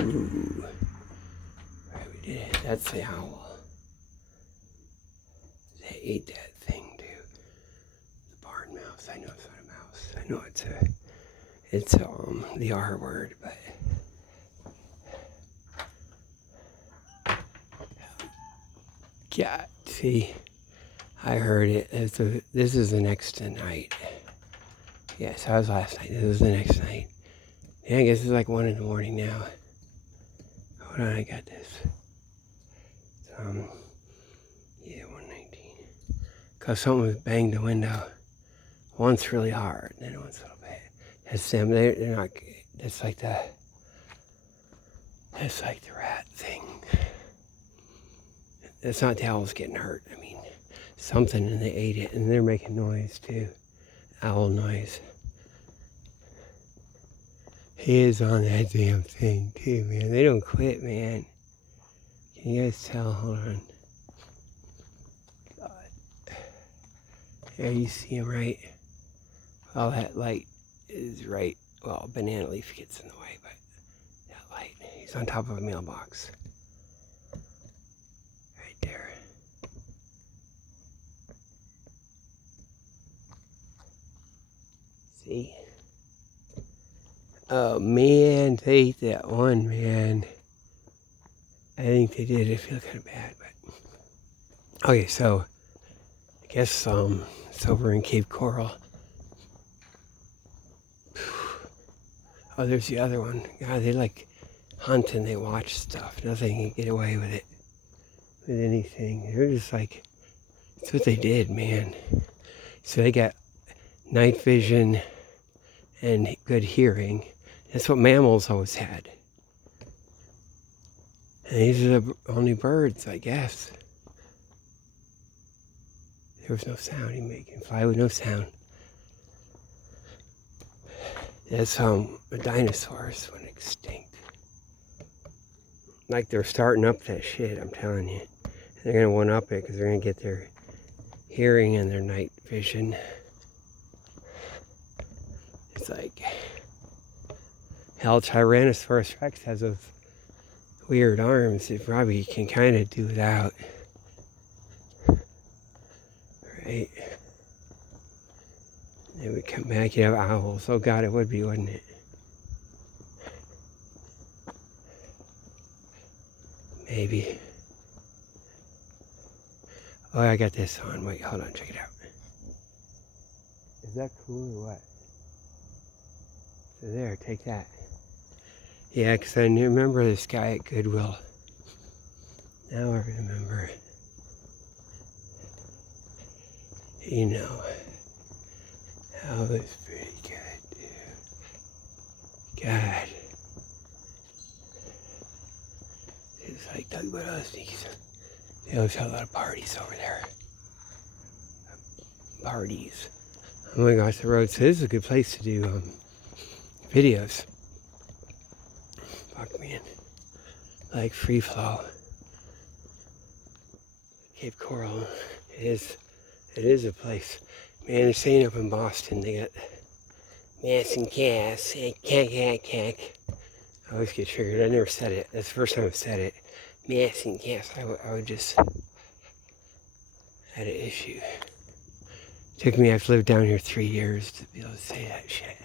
Ooh. Right, we did it. That's the owl. They ate that thing, too. The barn mouse. I know it's not a mouse. I know it's the R word, but yeah, see, I heard it. This is the next night. Yes, that was last night. This is the next night. Yeah, I guess it's like 1 in the morning now. Hold on, I got this. Yeah, 1:19. Cause someone banged the window. Once really hard, then once a little bit. That's them. They're not. That's like the rat thing. It's not the owls getting hurt. I mean, something, and they ate it, and they're making noise too. Owl noise. He is on that damn thing too, man. They don't quit, man. Can you guys tell? Hold on. God. There you see him, right? Well, that light is right. Well, a banana leaf gets in the way, but that light. He's on top of a mailbox. Right there. See? Oh man, they ate that one, man. I think they did. I feel kind of bad, but okay. So I guess it's over in Cape Coral. Oh, there's the other one. God, they like hunt and they watch stuff. Nothing can get away with it, with anything. They're just like, that's what they did, man. So they got night vision and good hearing. That's what mammals always had. And these are the only birds, I guess. There was no sound. You can fly with no sound. That's the dinosaurs went extinct. Like they're starting up that shit, I'm telling you. They're gonna one up it because they're gonna get their hearing and their night vision. It's like, hell, Tyrannosaurus Rex has those weird arms. It probably can kind of do without. Right? They would come back, you have owls. Oh God, it would be, wouldn't it? Maybe. Oh, I got this on. Wait, hold on, check it out. Is that cool or what? So there, take that. Yeah, because I remember this guy at Goodwill. Now I remember. You know, that was pretty good, dude. God. It's like talking about us. They always have a lot of parties over there. Parties. Oh my gosh, the road. So this is a good place to do videos. Fuck, man. Like free flow. Cape Coral. It is a place. Man, they're saying up in Boston they got mass and gas. Cack. I always get triggered. I never said it. That's the first time I've said it. Mass and gas. I would just had an issue. Took me, I've lived down here 3 years to be able to say that shit.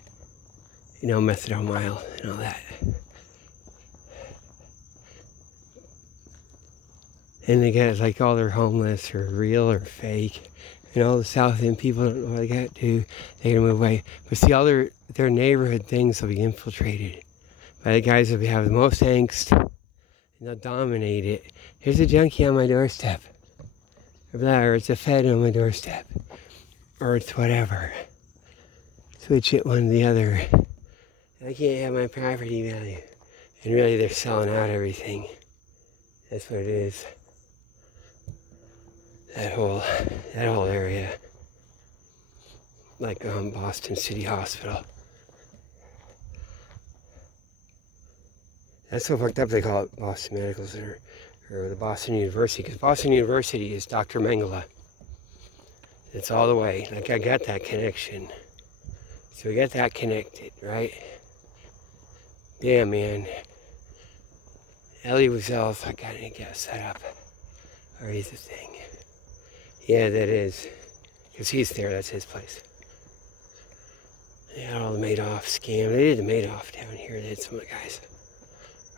You know, methadone mile and all that. And they got like all their homeless or real or fake. And all the South End people don't know what they got to. They're gonna move away. But see, all their neighborhood things will be infiltrated by the guys that have the most angst. And they'll dominate it. Here's a junkie on my doorstep. Or it's a Fed on my doorstep. Or it's whatever. Switch it one to the other. I can't have my property value. And really they're selling out everything. That's what it is. That whole area. Like Boston City Hospital. That's so fucked up they call it Boston Medical Center. Or the Boston University. Because Boston University is Dr. Mengele. It's all the way. Like I got that connection. So we got that connected, right? Yeah, man. Ellie was else. I gotta get set up. Or he's the thing. Yeah, that is. Because he's there, that's his place. They had all the Madoff scam. They did the Madoff down here. They had some of the guys.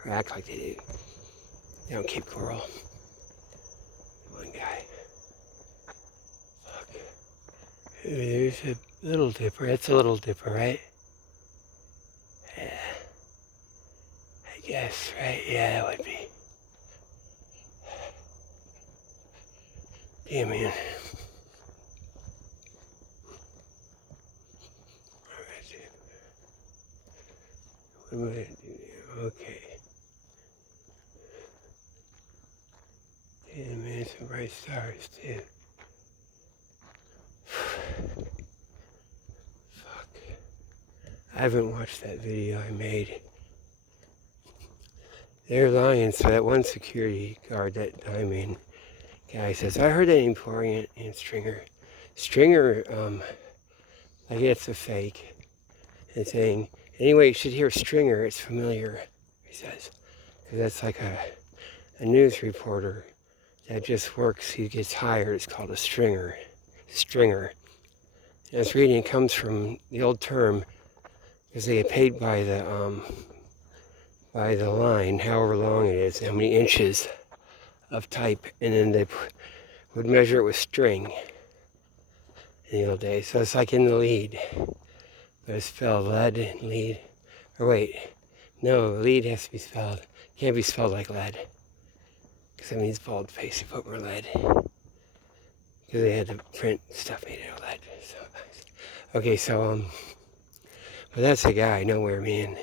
Or act like they do. Down Cape Coral. One guy. Fuck. Ooh, there's a Little Dipper. That's a Little Dipper, right? Yeah. I guess, right? Yeah, that would be. Yeah, man. What am I going to do now? Okay. Damn, man, some bright stars, too. Fuck. I haven't watched that video I made. They're lying, so that one security guard, that diamond guy says, I heard that name before, and Stringer. Stringer, I guess it's a fake. And saying, anyway, you should hear Stringer, it's familiar, he says. Because that's like a news reporter that just works, he gets hired, it's called a stringer. Stringer. And I was reading, it comes from the old term, because they get paid by the line, however long it is, how many inches of type, and then they would measure it with string in the old days. So it's like in the lead. But it's spelled lead and lead. Or wait, no, lead has to be spelled. Can't be spelled like lead. Because that means bald face, you put more lead. Because they had to print stuff made out of lead. So, okay, so, but that's a guy, nowhere, man.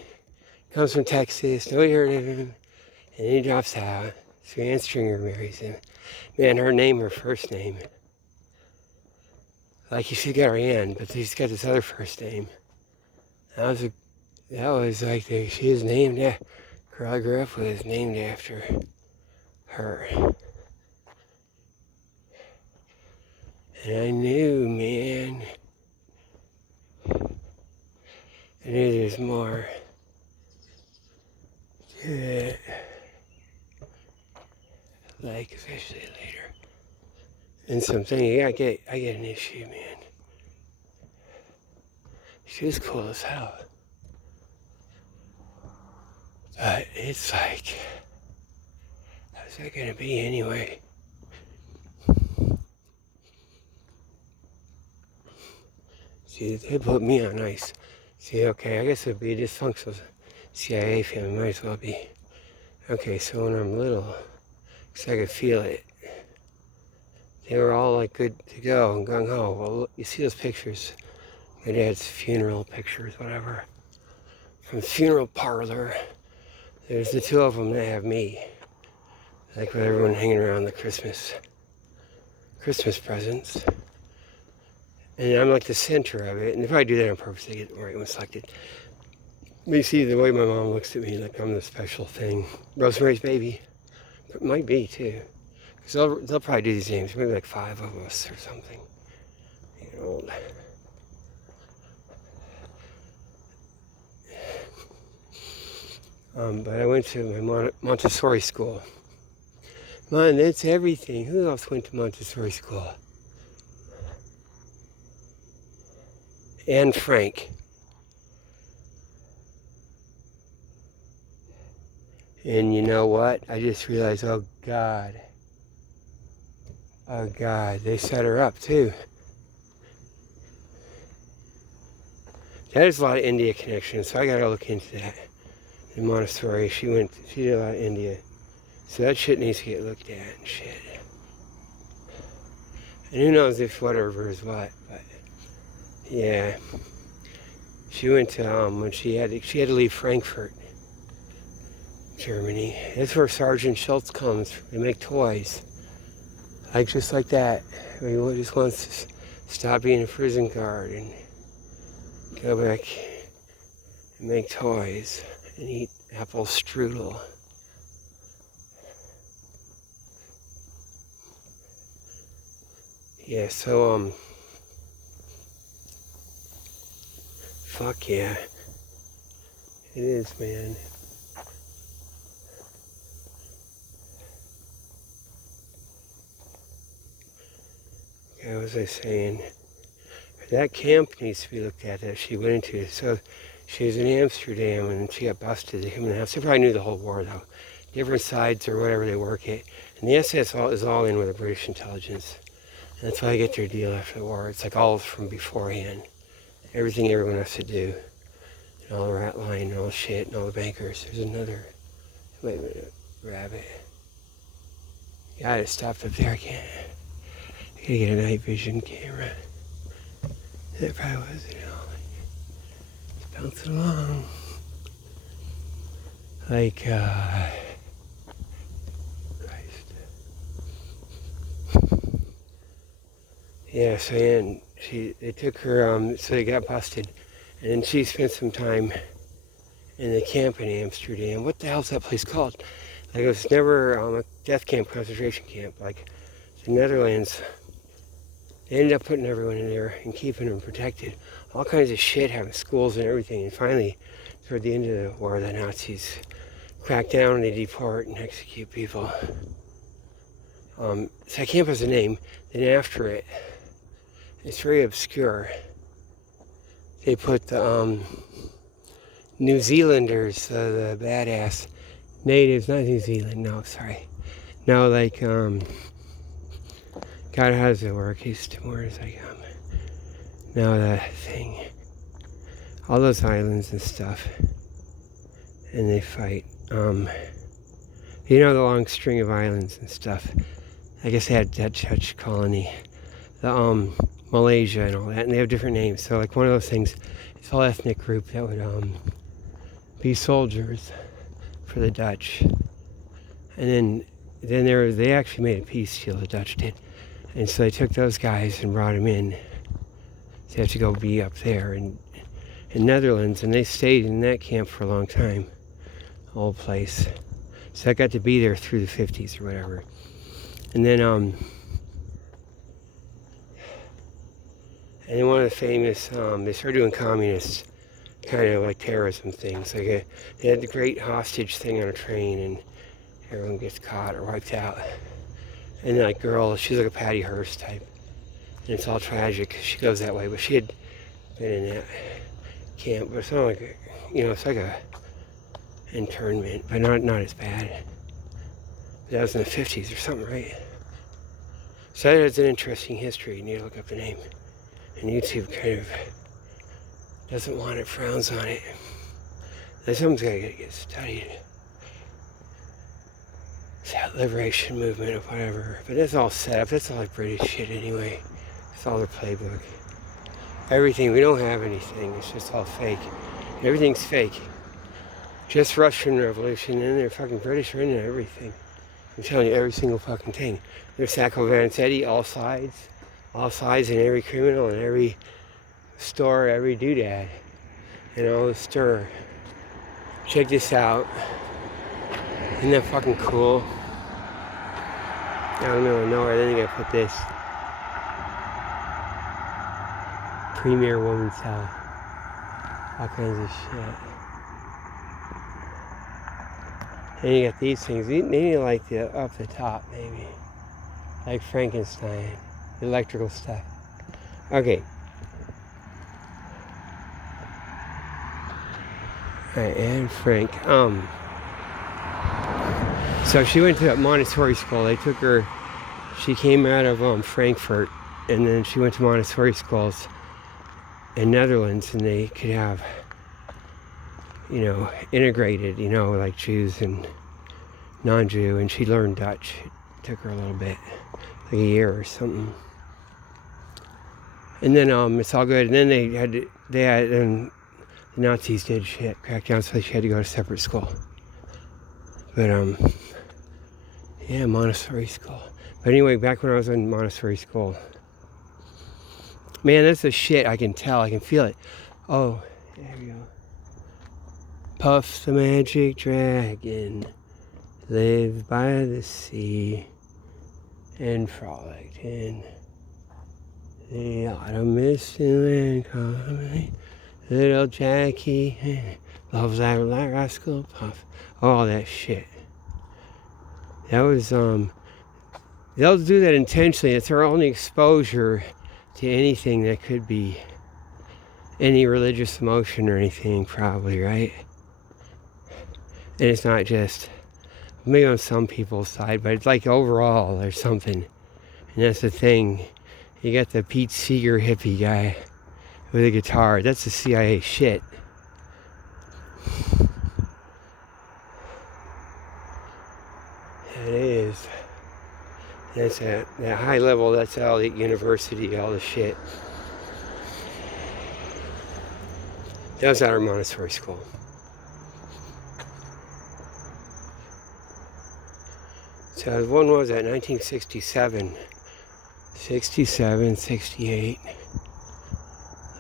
Comes from Texas, nobody heard of him. And he drops out. So Ann Stringer marries him. Man, her first name. Like she got her Ann, but she's got this other first name. That was like she was named after, girl I grew up with, named after her. And I knew, man. I knew there's more to it. Like, especially later. And something, yeah, I get an issue, man. She was cool as hell. But it's like, how's that gonna be anyway? See, they put me on ice. See, okay, I guess it'd be a dysfunctional CIA family, might as well be. Okay, so when I'm little, because I could feel it, they were all like good to go and gung ho. Well, you see those pictures, my dad's funeral pictures, whatever, from the funeral parlor. There's the two of them that have me, like with everyone hanging around the Christmas presents. And I'm like the center of it, and they probably do that on purpose to get the right one selected. But you see the way my mom looks at me, like I'm the special thing. Rosemary's Baby. It might be, too. Because they'll probably do these names, maybe like 5 of us or something. You know, old. But I went to my Montessori school. Man, that's everything. Who else went to Montessori school? Anne Frank. And you know what? I just realized, oh God, they set her up too. There's a lot of India connections, so I gotta look into that. In Montessori, she did a lot of India. So that shit needs to get looked at and shit. And who knows if whatever is what, but yeah. She went to, when she had to leave Frankfurt, Germany. That's where Sergeant Schultz comes. They make toys. Like, just like that. He just wants to stop being a prison guard and go back and make toys and eat apple strudel. Yeah, so, fuck yeah. It is, man. What was I saying? That camp needs to be looked at that she went into. So she was in Amsterdam and she got busted. They came in the house. They probably knew the whole war though. Different sides or whatever they work at. And the SS is all in with the British intelligence. And that's why they get their deal after the war. It's like all from beforehand. Everything everyone has to do. And all the rat line and all the shit and all the bankers. There's another, wait a minute, rabbit. Yeah, it stopped up there. I gotta get a night vision camera. That probably was, it's bouncing along. Like, Christ. Yeah, so yeah, they took her, so they got busted. And then she spent some time in the camp in Amsterdam. What the hell's that place called? Like, it was never a death camp, concentration camp. Like, the Netherlands, they ended up putting everyone in there and keeping them protected. All kinds of shit, having schools and everything. And finally, toward the end of the war, the Nazis crack down and they deport and execute people. So I can't put the name. Then after it, it's very obscure. They put the New Zealanders, the badass natives, not New Zealand, no, sorry. No, like, God, how does it work? He's more like, no, that thing. All those islands and stuff. And they fight. You know, the long string of islands and stuff. I guess they had that Dutch colony. The Malaysia and all that, and they have different names. So like one of those things, it's all ethnic group that would be soldiers for the Dutch. And then they actually made a peace deal, the Dutch did. And so they took those guys and brought them in. So they have to go be up there in Netherlands, and they stayed in that camp for a long time. Old place. So I got to be there through the 50s or whatever. And then one of the famous, they started doing communist kind of like terrorism things. Like they had the great hostage thing on a train and everyone gets caught or wiped out. And that girl, she's like a Patty Hearst type. And it's all tragic. She goes that way, but she had been in that camp. But it's not like, it's like a internment, but not as bad. That was in the 50s or something, right? So that's an interesting history. You need to look up the name. And YouTube kind of doesn't want it, frowns on it. There's something's got to get studied. It's that liberation movement or whatever. But that's all set up. That's all like British shit anyway. It's all their playbook. Everything, we don't have anything. It's just all fake. Everything's fake. Just Russian Revolution, and they're fucking British are into everything. I'm telling you, every single fucking thing. There's Sacco Vanzetti, all sides in every criminal, in every store, every doodad, and all the stir. Check this out. Isn't that fucking cool? Out in the middle of nowhere, then you gotta put this. Premier Woman's Health. All kinds of shit. And you got these things. They need like the up the top, maybe. Like Frankenstein. Electrical stuff. Okay. Alright, Anne Frank. So she went to Montessori school. They took her, she came out of Frankfurt, and then she went to Montessori schools in Netherlands, and they could have, integrated, like Jews and non-Jew, and she learned Dutch. It took her a little bit, like a year or something. And then it's all good. And then and the Nazis did shit, cracked down, so she had to go to separate school. But yeah, Montessori school. But anyway, back when I was in Montessori school, man, that's the shit. I can tell, I can feel it. Oh, there we go. Puff the magic dragon, lived by the sea, and frolicked in the autumn mist and colony. Little Jackie loves that rascal Puff. All that shit. That was they'll do that intentionally. It's their only exposure to anything that could be any religious emotion or anything, probably, right? And it's not just, maybe on some people's side, but it's like overall or something. And that's the thing. You got the Pete Seeger hippie guy with a guitar. That's the CIA shit. It is. That's at that high level, that's all the university, all the shit. That was at our Montessori school. So one was at 1967, 67, 68,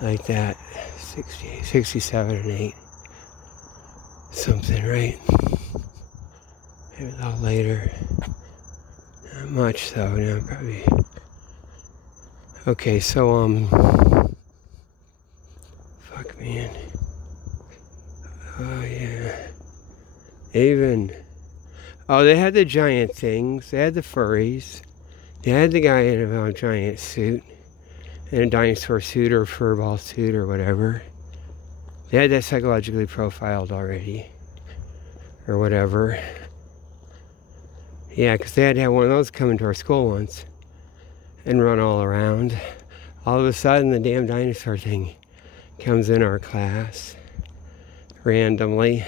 like that, 68, 67 and 8, something, right? Maybe a little later. Not much though, no, probably. Okay, so, fuck, man. Oh, yeah. Even, oh, they had the giant things, they had the furries, they had the guy in a giant suit, in a dinosaur suit or a furball suit or whatever. They had that psychologically profiled already, or whatever. Yeah, because they had to have one of those come into our school once and run all around. All of a sudden, the damn dinosaur thing comes in our class randomly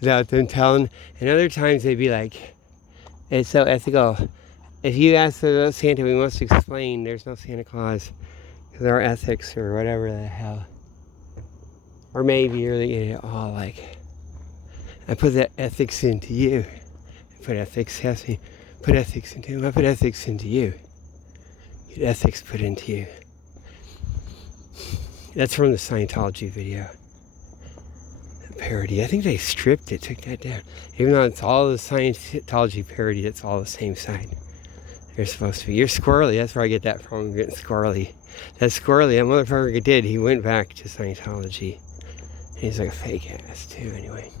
without them telling. And other times they'd be like, it's so ethical. If you ask the Santa, we must explain there's no Santa Claus because our ethics or whatever the hell. Or maybe you're all like, I put that ethics into you. Put ethics into him. I put ethics into you. Get ethics put into you. That's from the Scientology video. The parody. I think they stripped it, took that down. Even though it's all the Scientology parody, it's all the same side. They're supposed to be. You're squirrely. That's where I get that from. I'm getting squirrely. That's squirrely. That motherfucker did. He went back to Scientology. He's like a fake ass too, anyway.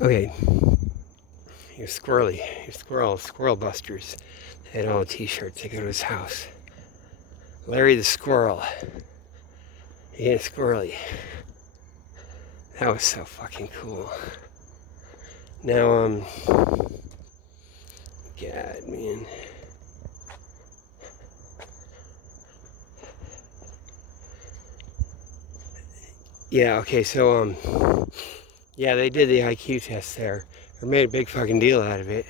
Okay. You're squirrely. You're squirrel busters. They had all the t-shirts. They go to his house. Larry the Squirrel. Yeah, squirrely. That was so fucking cool. Now, God, man. Yeah, okay, so, yeah, they did the IQ test there. They made a big fucking deal out of it.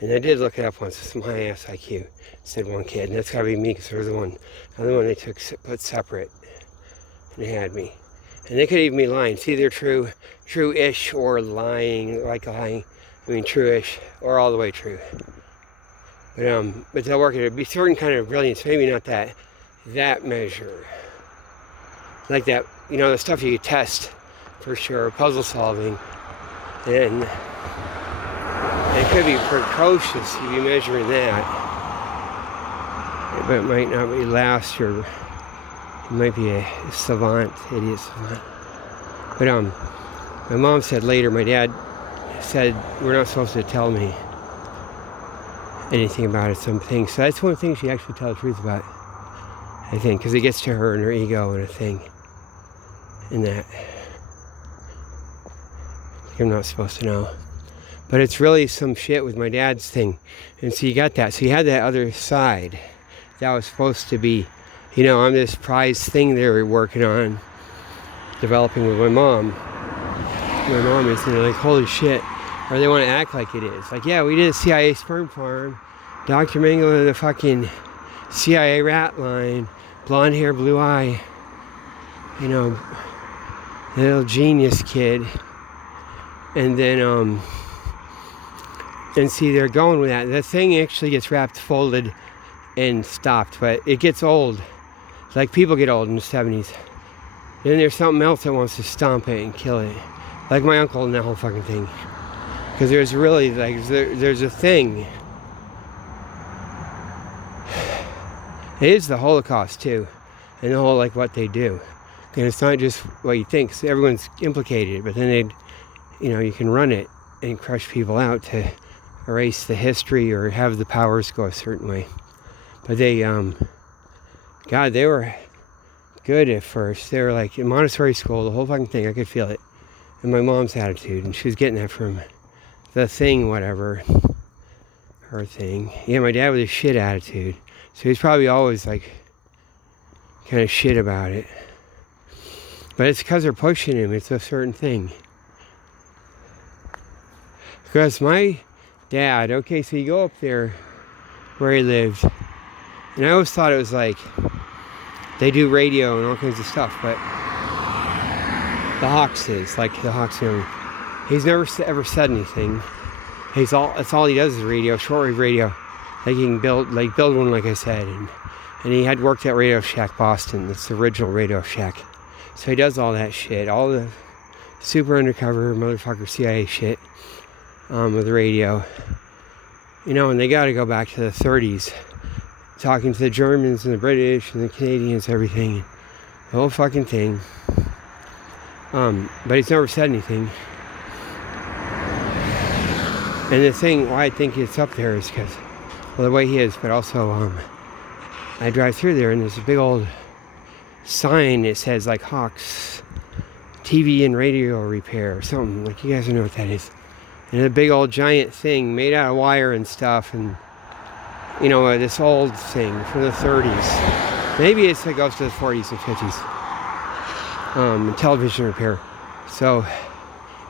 And I did look it up once. It's my ass IQ, said one kid. And that's gotta be me, because there was the other one they put separate. And they had me. And they could even be lying. It's either true-ish or lying, like lying. I mean, true-ish or all the way true. But they'll work it. It'd be certain kind of brilliance, maybe not that measure. Like that, the stuff you test for sure, puzzle solving. And it could be precocious if you measuring that. But it might not be last, or it might be a savant, idiot savant. But my mom said later, my dad said, we're not supposed to tell me anything about it, some things. So that's one thing she actually tells the truth about, I think, because it gets to her and her ego and a thing. And that I'm not supposed to know. But it's really some shit with my dad's thing. And so you got that. So you had that other side. That was supposed to be, I'm this prize thing they were working on, developing with my mom. My mom is, and they're like, holy shit. Or they want to act like it is. Like, yeah, we did a CIA sperm farm. Dr. Mengele, the fucking CIA rat line. Blonde hair, blue eye. Little genius kid. And then, and see, they're going with that. The thing actually gets wrapped, folded, and stopped, but it gets old. It's like people get old in the 70s. Then there's something else that wants to stomp it and kill it. Like my uncle and that whole fucking thing. Because there's really, there's a thing. It is the Holocaust, too. And the whole, what they do. And it's not just what you think. So everyone's implicated, but then you can run it and crush people out to erase the history or have the powers go a certain way. But they, God, they were good at first. They were like in Montessori school, the whole fucking thing, I could feel it. And my mom's attitude, and she was getting that from the thing, whatever, her thing. Yeah, my dad with a shit attitude. So he's probably always like kind of shit about it. But it's because they're pushing him. It's a certain thing. Because my dad, okay, so you go up there where he lived, and I always thought it was like they do radio and all kinds of stuff, but the Hawks is like the Hawks. He's never ever said anything. That's all he does is radio, shortwave radio. Like he can build one, like I said, and he had worked at Radio Shack Boston. That's the original Radio Shack. So he does all that shit, all the super undercover motherfucker CIA shit with the radio. And they got to go back to the 30s, talking to the Germans and the British and the Canadians, everything, the whole fucking thing. But he's never said anything. And the thing why I think it's up there is because, well, the way he is, but also I drive through there and there's a big old sign that says like Hawks TV and radio repair or something. Like, you guys don't know what that is. And a big old giant thing made out of wire and stuff, and this old thing from the 30s. Maybe it goes to the 40s and 50s. Television repair. So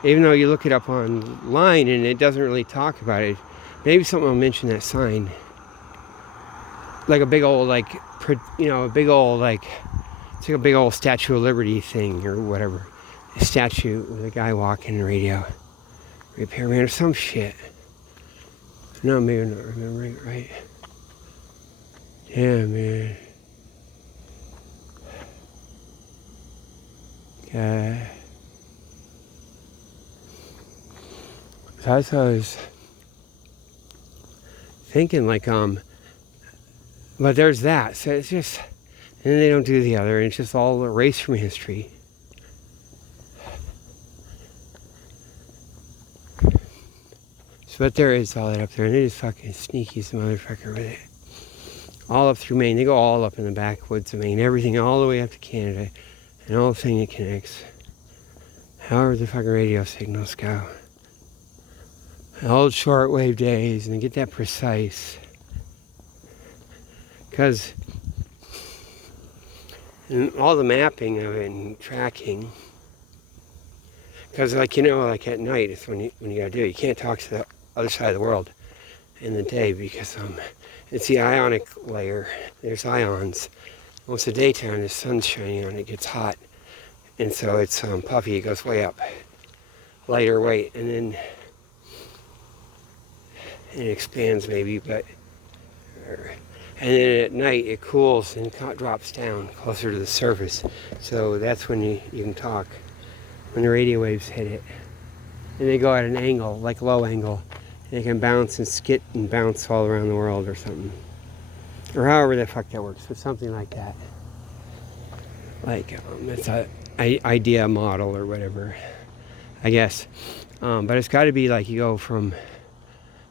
even though you look it up online and it doesn't really talk about it, maybe someone will mention that sign. Like a big old it's like a big old Statue of Liberty thing or whatever. A statue with a guy walking the radio. Repairman or some shit. No, maybe I'm not remembering it right. Yeah, man. So I was thinking but there's that. So it's just, and then they don't do the other, and it's just all erased from history. But there is all that up there, and it is fucking sneaky as a motherfucker with it. All up through Maine. They go all up in the backwoods of Maine. Everything all the way up to Canada. And all the thing that connects. However the fucking radio signals go. The old shortwave days, and they get that precise. Because all the mapping of it and tracking. Because like at night, it's when you gotta do it. You can't talk to the other side of the world in the day because it's the ionic layer. There's ions. Once the daytime, the sun's shining on it, gets hot, and so it's puffy. It goes way up, lighter weight, and then it expands maybe, and then at night it cools and drops down closer to the surface. So that's when you can talk. When the radio waves hit it, and they go at an angle, like low angle, and they can bounce and skit and bounce all around the world or something, or however the fuck that works, but something like that. Like it's a idea model or whatever, I guess. But it's got to be like you go from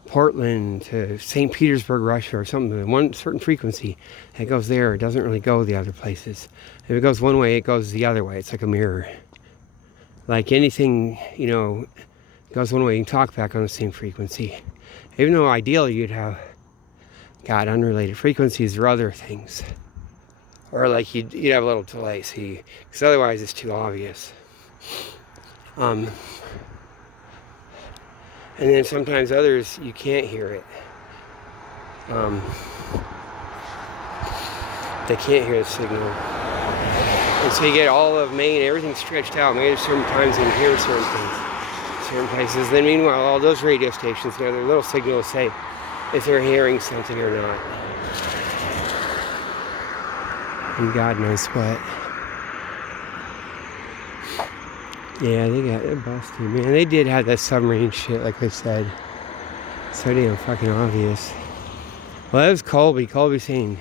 Portland to St. Petersburg, Russia, or something. One certain frequency that goes there. It doesn't really go the other places. If it goes one way, it goes the other way. It's like a mirror. Like anything, goes one way, you can talk back on the same frequency. Even though ideally you'd have unrelated frequencies or other things. Or like you'd have a little delay, because otherwise it's too obvious. And then sometimes others, you can't hear it. They can't hear the signal. And so you get all of Maine, everything stretched out. Maybe certain times you can hear certain things, certain places. Then meanwhile, all those radio stations got their little signal to say if they're hearing something or not. And God knows what. Yeah, they're busted, man. They did have that submarine shit, like I said. So damn fucking obvious. Well, that was Colby. Colby saying,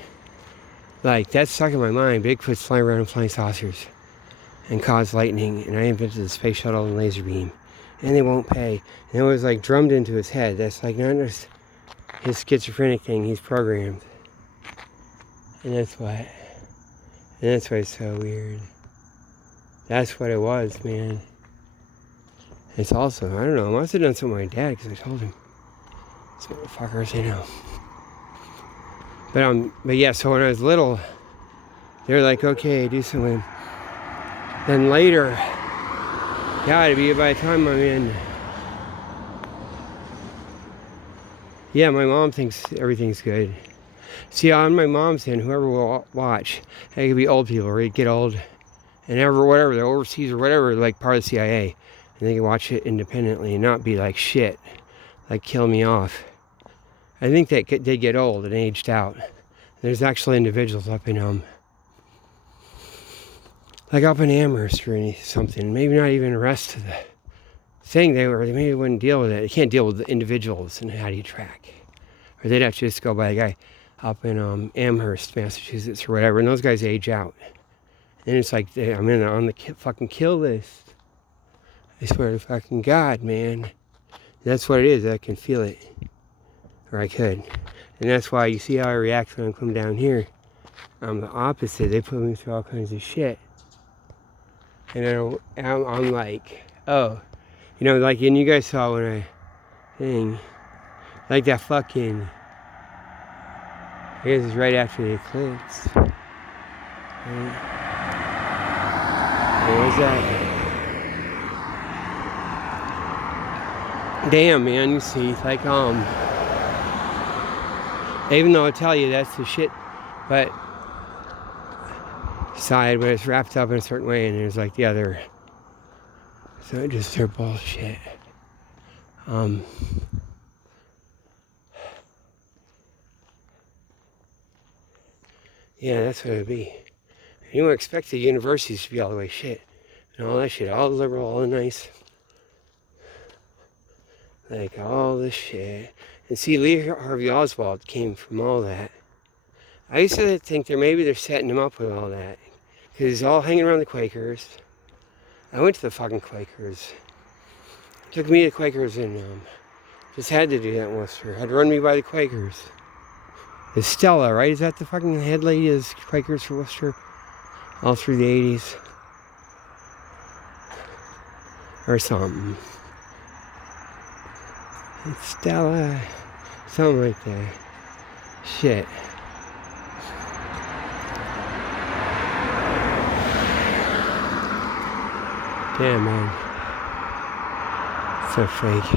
that stuck in my mind. Bigfoot's flying around in flying saucers and cause lightning, and I invented the space shuttle and laser beam. and they won't pay. And it was like drummed into his head. That's like not just his schizophrenic thing. He's programmed, and that's why it's so weird. That's what it was, man. It's also, I don't know, I must have done something with my dad because I told him. This motherfuckers, I know. But yeah, so when I was little, they were like, okay, do something. Then later, yeah, it'd be by the time I'm in. Yeah, my mom thinks everything's good. See, on my mom's end, whoever will watch, they could be old people, or get old, and whatever, they're overseas or whatever, like part of the CIA, and they can watch it independently and not be like shit, like kill me off. I think that they get old and aged out. There's actually individuals up in like up in Amherst or something, maybe not even the rest of the thing. They maybe wouldn't deal with it. They can't deal with the individuals, and how do you track? Or they'd have to just go by a guy up in Amherst, Massachusetts, or whatever, and those guys age out. And it's like, I'm on the fucking kill list. I swear to fucking God, man. That's what it is. I can feel it. Or I could. And that's why you see how I react when I come down here. I'm the opposite. They put me through all kinds of shit. And I'm like, oh. You know, like, and you guys saw when I thing. Like that fucking, I guess it's right after the eclipse. Right? What was that? Damn, man, you see, like, even though I tell you that's the shit, but side, but it's wrapped up in a certain way, and there's like the other, so just they're bullshit. Yeah, that's what it'd be. You don't expect the universities to be all the way shit, and all that shit, all liberal, all nice. Like, all this shit. And see, Lee Harvey Oswald came from all that. I used to think maybe they're setting him up with all that. Because he's all hanging around the Quakers. I went to the fucking Quakers. Took me to the Quakers and just had to do that in Worcester. Had to run me by the Quakers. It's Stella, right? Is that the fucking head lady of Quakers for Worcester? All through the 80s. Or something. It's Stella. Something like that. Shit. Damn, man. So fake.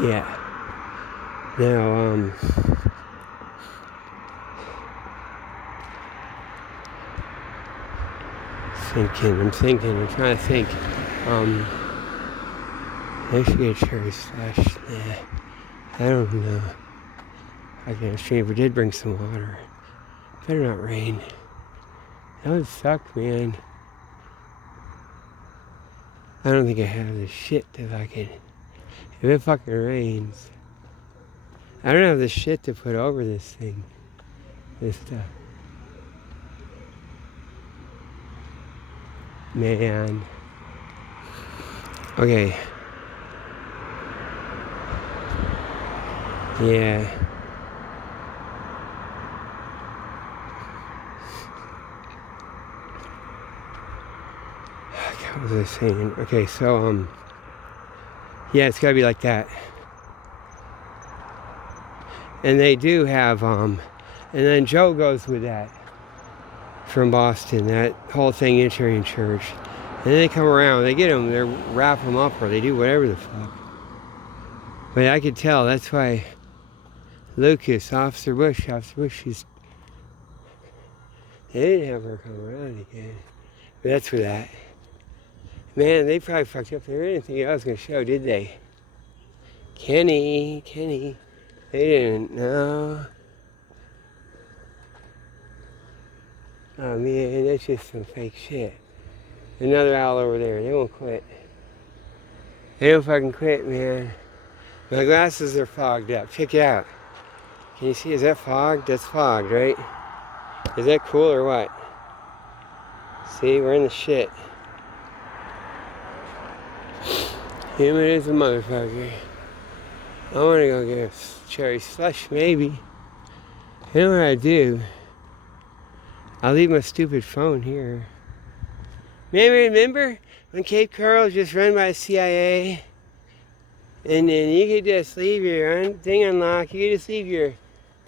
Yeah. Now, I'm trying to think. I should get a cherry slash. Nah, I don't know. I can't stream, but did bring some water. Better not rain. That would suck, man. I don't think I have the shit to fucking. If it fucking rains, I don't have the shit to put over this thing. This stuff. Man. Okay. Yeah. What was I saying? Okay, so, yeah, it's gotta be like that. And they do have, and then Joe goes with that from Boston, that whole thing, Unitarian Church. And then they come around, they get them, they wrap them up, or they do whatever the fuck. But I could tell, that's why Lucas, Officer Bush, she's, they didn't have her come around again. But that's for that. Man, they probably fucked up. They didn't think I was going to show, did they? Kenny. They didn't know. Oh man, that's just some fake shit. Another owl over there. They won't quit. They don't fucking quit, man. My glasses are fogged up. Check it out. Can you see? Is that fogged? That's fogged, right? Is that cool or what? See, we're in the shit. Humid as a motherfucker. I want to go get a cherry slush, maybe. You know what I do? I'll leave my stupid phone here. Remember when Cape Coral was just run by the CIA? And then you could just leave your thing unlocked. You could just leave your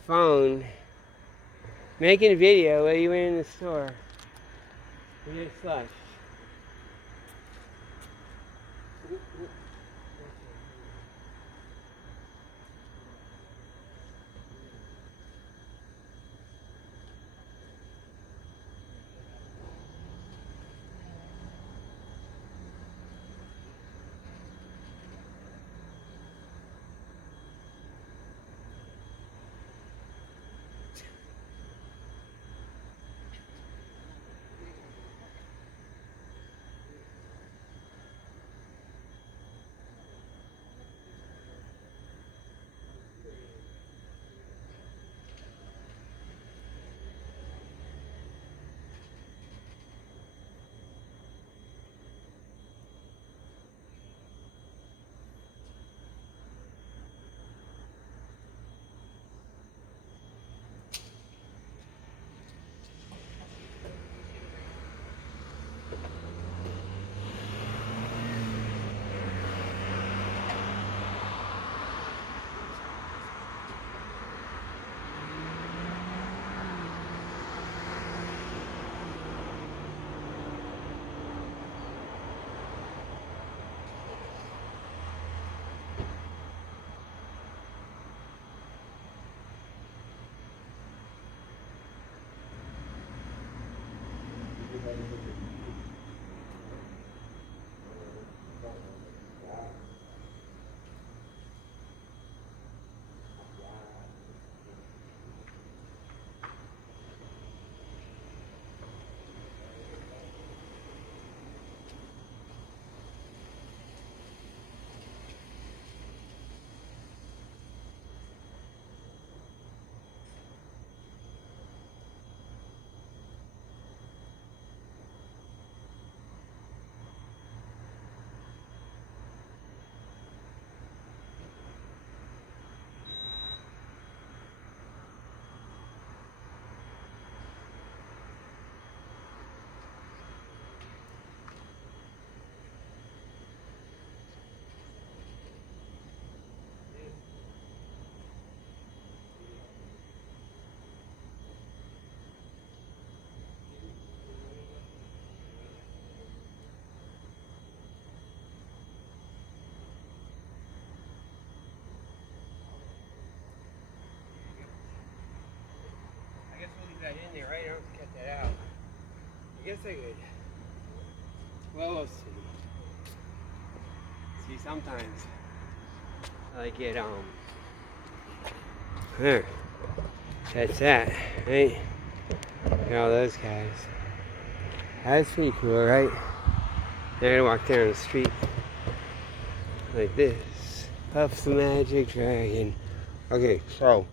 phone making a video while you went in the store. You get slush. I guess we'll leave that in there, right? I don't have to cut that out. I guess I could. Well, we'll see. See, sometimes I get, there. That's that, right? Look at all those guys. That's pretty cool, right? They're gonna walk down the street like this. Puff the magic dragon. Okay, so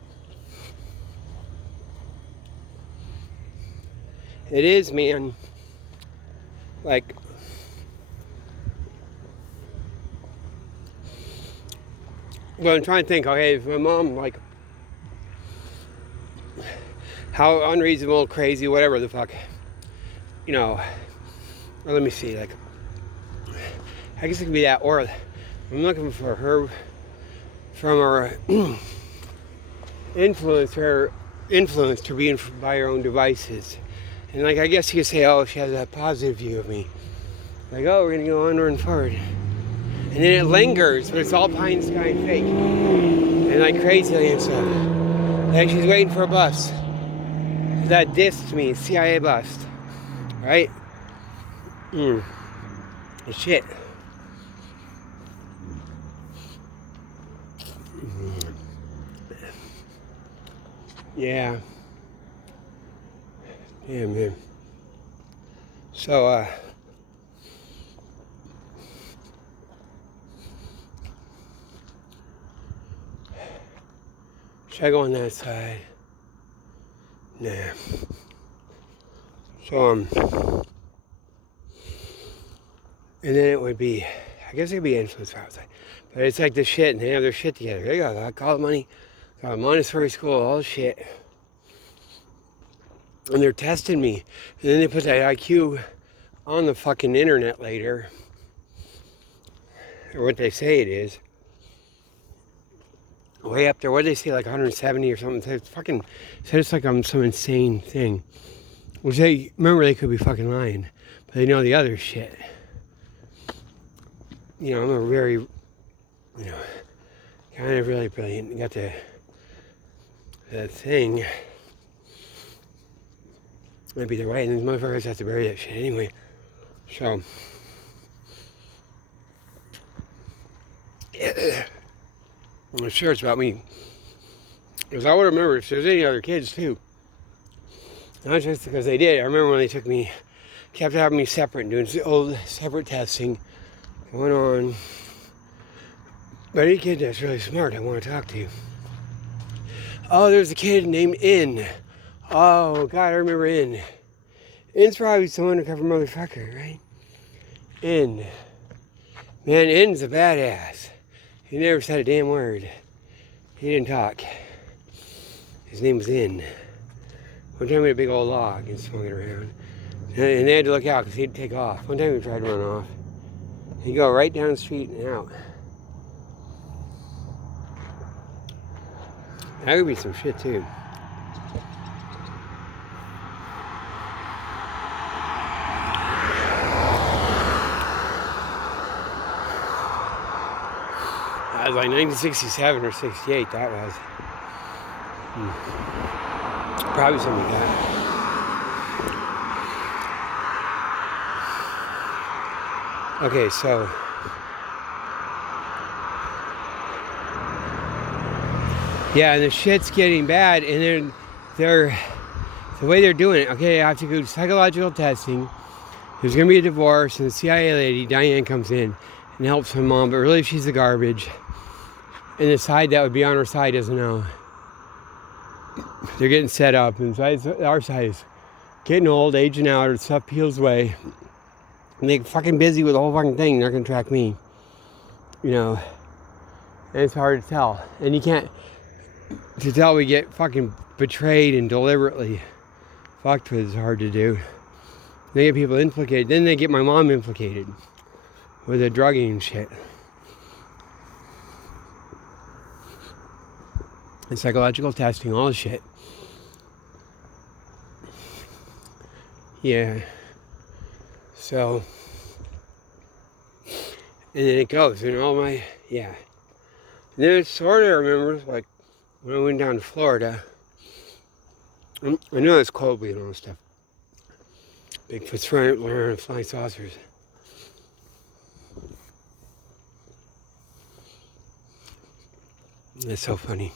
it is, man. Like, well, I'm trying to think. Okay, if my mom, like, how unreasonable, crazy, whatever the fuck, you know. Or let me see. Like, I guess it could be that, or I'm looking for her from her influence to be by her own devices. And like, I guess you could say, oh, she has a positive view of me. Like, oh, we're gonna go onward and forward. And then it lingers, but it's all pie in the sky and fake. And like crazy and stuff. Like she's waiting for a bus. That dissed me, CIA bust. Right? Shit. Yeah. Yeah, man. So, should I go on that side? Nah. So, and then it would be, I guess it would be influenced outside. But it's like the shit, and they have their shit together. They got all the money, got a Montessori school, all the shit. And they're testing me. And then they put that IQ on the fucking internet later. Or what they say it is. Way up there, what did they say, like 170 or something? They fucking said it's like some insane thing. Which they, remember, they could be fucking lying. But they know the other shit. You know, I'm a very, you know, kind of really brilliant. Got the thing. Maybe they're right, and these motherfuckers have to bury that shit anyway. So, I'm sure it's about me. Because I would remember if there's any other kids too. Not just because they did. I remember when they took me, kept having me separate and doing old separate testing going on. But any kid that's really smart, I want to talk to you. Oh, there's a kid named In. Oh, God, I remember In. In's probably some undercover motherfucker, right? In. Man, In's a badass. He never said a damn word. He didn't talk. His name was In. One time we had a big old log and swung it around. And they had to look out because he'd take off. One time we tried to run off. He'd go right down the street and out. That could be some shit too. That was like 1967 or 68, that was. Probably something like that. Okay, so yeah, and the shit's getting bad, and they're the way they're doing it. Okay, I have to go psychological testing. There's gonna be a divorce, and the CIA lady Diane comes in and helps my mom, but really she's the garbage. And the side that would be on her side doesn't know. They're getting set up, and our side is getting old, aging out, or stuff peels away. And they're fucking busy with the whole fucking thing. They're gonna track me. You know. And it's hard to tell. And you can't to tell we get fucking betrayed and deliberately fucked with is hard to do. They get people implicated. Then they get my mom implicated with the drugging and shit. And psychological testing, all the shit. Yeah. So, and then it goes, and all my, yeah. And then it sort of remembers, like, when I went down to Florida, I know it's Colby and all that stuff. Bigfoot's running around flying saucers. That's so funny.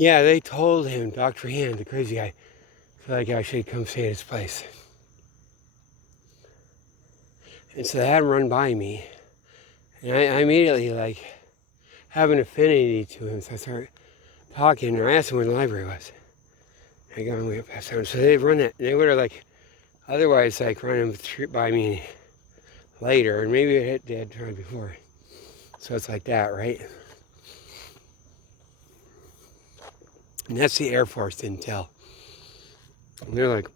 Yeah, they told him, Dr. Hand, the crazy guy, that guy should come stay at his place. And so they had him run by me. And I immediately, like, have an affinity to him. So I started talking, and I asked him where the library was. I got him way up past town. So they've run that. They would have, like, otherwise, like, run him by me later. And maybe it had tried before. So it's like that, right? And that's the Air Force didn't tell. And they're like,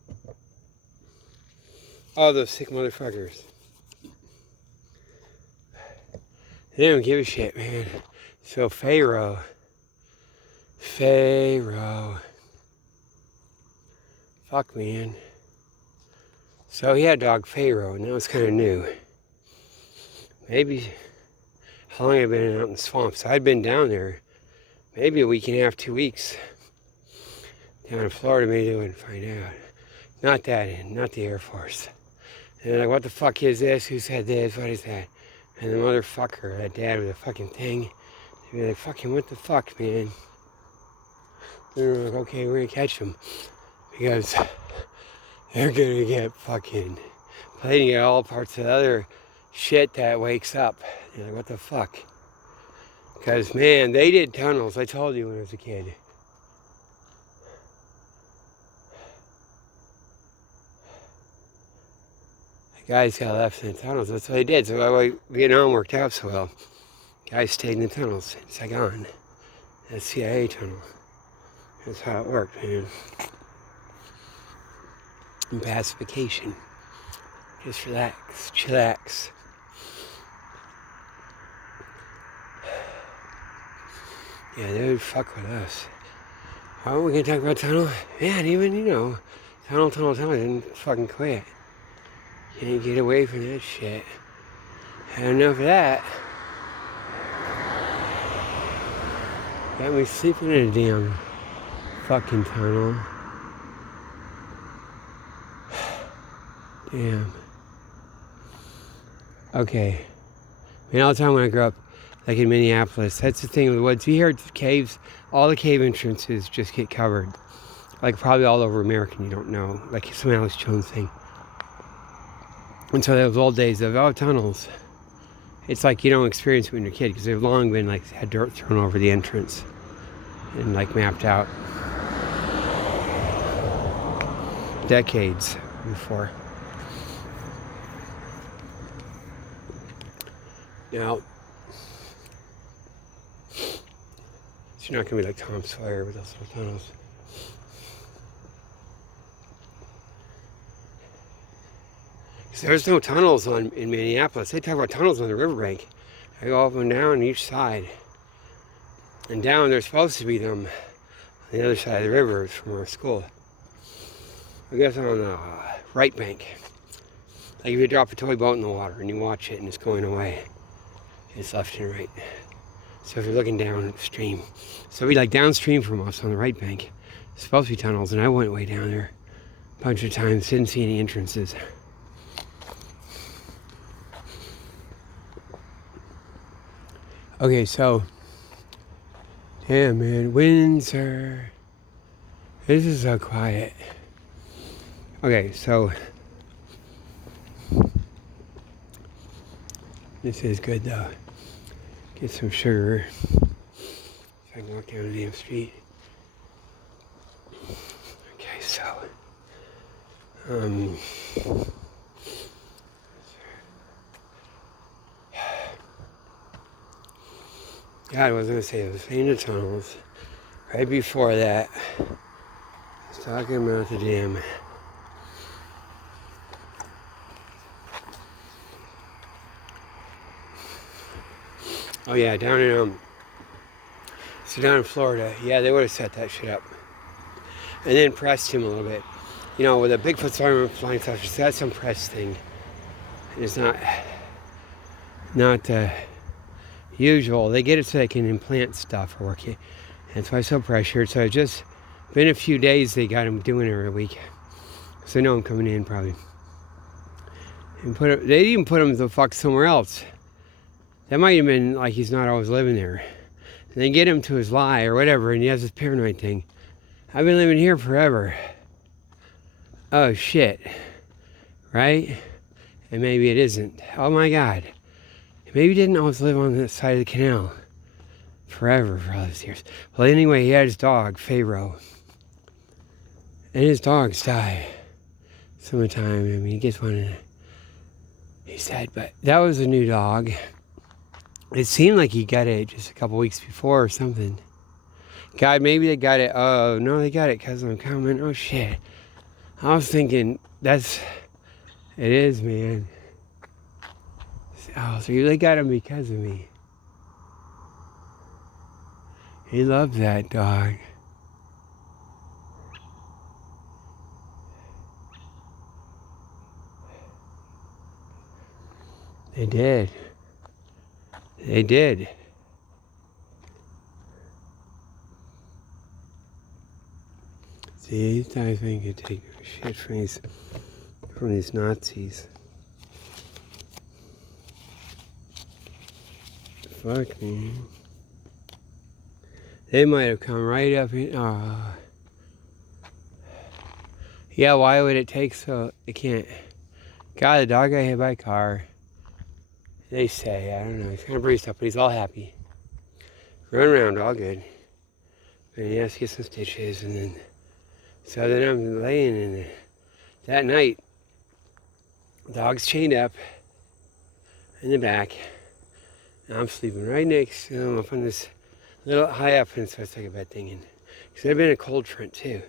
oh, those sick motherfuckers. They don't give a shit, man. So Pharaoh. Fuck, man. So he had dog Pharaoh, and that was kind of new. Maybe, how long have I been out in the swamps? I'd been down there maybe a week and a half, 2 weeks. Down in Florida, maybe they wouldn't find out. Not the Air Force. And they're like, what the fuck is this? Who said this? What is that? And the motherfucker, that dad with a fucking thing, they'd be like, fucking what the fuck, man? They're like, okay, we're gonna catch them. Because they're gonna get fucking playing at all parts of the other shit that wakes up. You're like, what the fuck? Because, man, they did tunnels. I told you when I was a kid. The guys got left in the tunnels. That's what they did. So why Vietnam worked out so well. Guys stayed in the tunnels in Saigon. The CIA tunnel. That's how it worked, man. And pacification. Just relax, chillax. Yeah, they would fuck with us. How are we gonna talk about tunnel? Man, even, tunnel didn't fucking quit. Can't get away from that shit. Had enough of that. Got me sleeping in a damn fucking tunnel. Damn. Okay. I mean, all the time when I grew up, like in Minneapolis, that's the thing with the woods. You hear caves, all the cave entrances just get covered. Like probably all over America, you don't know. Like some Alex Jones thing. And so those old days of, tunnels. It's like you don't experience it when you're a kid because they've long been like had dirt thrown over the entrance and like mapped out. Decades before. Now, it's not going to be like Tom Sawyer with those little tunnels. There's no tunnels in Minneapolis. They talk about tunnels on the riverbank. They go up and down each side. And down, there's supposed to be them on the other side of the river from our school. I guess on the right bank. Like if you drop a toy boat in the water and you watch it and it's going away. It's left and right. So if you're looking downstream. So it'd be like downstream from us on the right bank. It's supposed to be tunnels, and I went way down there a bunch of times. Didn't see any entrances. Okay, so, damn, man, Windsor. This is so quiet. Okay, so, this is good though. Get some sugar so I can walk down the damn street. Okay, so, God, I was going to say, I was saying the tunnels. Right before that, I was talking about the dam. Oh yeah, down in Florida, yeah, they would have set that shit up. And then pressed him a little bit. With a Bigfoot storm flying saucers, that's some press thing. It's not usual. They get it so they can implant stuff or work it. That's why it's so pressured. So it's just been a few days they got him doing it every week. So they know I'm coming in probably. And they even put him the fuck somewhere else. That might have been like he's not always living there. And then get him to his lie or whatever, and he has this paranoid thing. I've been living here forever. Oh shit. Right? And maybe it isn't. Oh my God. Maybe he didn't always live on this side of the canal forever for all those years. Well, anyway, he had his dog, Pharaoh. And his dogs die some of the time. I mean, he gets one and he's dead. But that was a new dog. It seemed like he got it just a couple weeks before or something. God, maybe they got it. Oh, no, they got it because I'm coming. Oh, shit. I was thinking, it is, man. Oh, so they got him because of me. He loves that dog. They did. They did. See, these guys think you take shit from these Nazis. Fuck me. They might have come right up in. Yeah, why would it take so? It can't. God, the dog got hit by a car. They say, I don't know. He's kind of bruised up, but he's all happy. run around all good. And he has to get some stitches, and then, so then I'm laying in it. That night, dog's chained up in the back, and I'm sleeping right next to him up on this little high up, and so it's like a bed thing. Because I've been in a cold front too.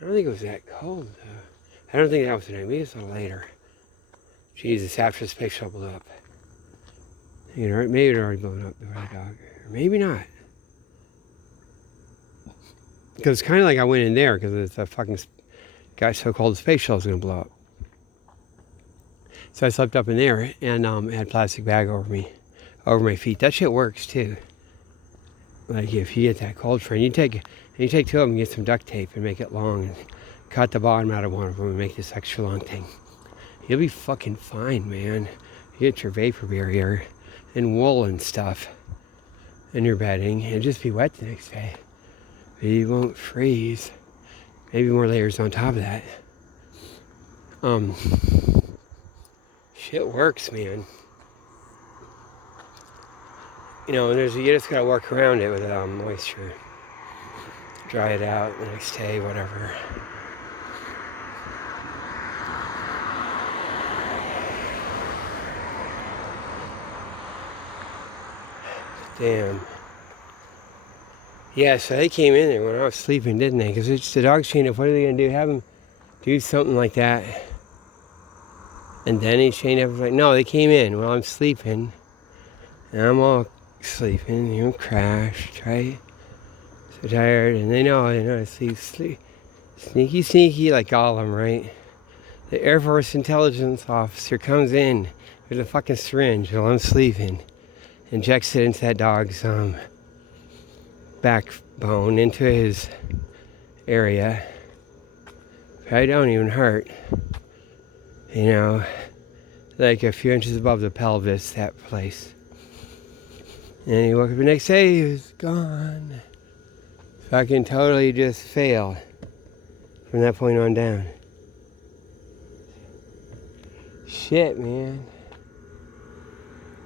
I don't think it was that cold though. I don't think that was the night. Maybe it's a little later. Jesus, after the space shuttle blew up. You know, maybe it already blown up the right dog, or maybe not. Because it's kind of like I went in there because it's a fucking got so cold the space shuttle's gonna blow up. So I slept up in there and had a plastic bag over my feet. That shit works too. Like if you get that cold front, you take two of them and get some duct tape and make it long and cut the bottom out of one of them and make this extra long thing. You'll be fucking fine, man. You get your vapor barrier and wool and stuff in your bedding and just be wet the next day. But you won't freeze. Maybe more layers on top of that. Shit works, man. You know, you just gotta work around it with moisture. Dry it out the next day, whatever. Damn. Yeah, so they came in there when I was sleeping, didn't they? Because it's the dog's chained up. What are they gonna do? Have him do something like that? And then he's chained up. Like, no, they came in while I'm sleeping. And I'm all sleeping, you know, crashed, right? So tired, and they know I sleep. Sneaky, like Gollum, right? The Air Force intelligence officer comes in with a fucking syringe while I'm sleeping, injects it into that dog's backbone, into his area. Probably don't even hurt. You know, like a few inches above the pelvis, that place. And he woke up the next day, he was gone. Fucking totally just failed from that point on down. Shit, man.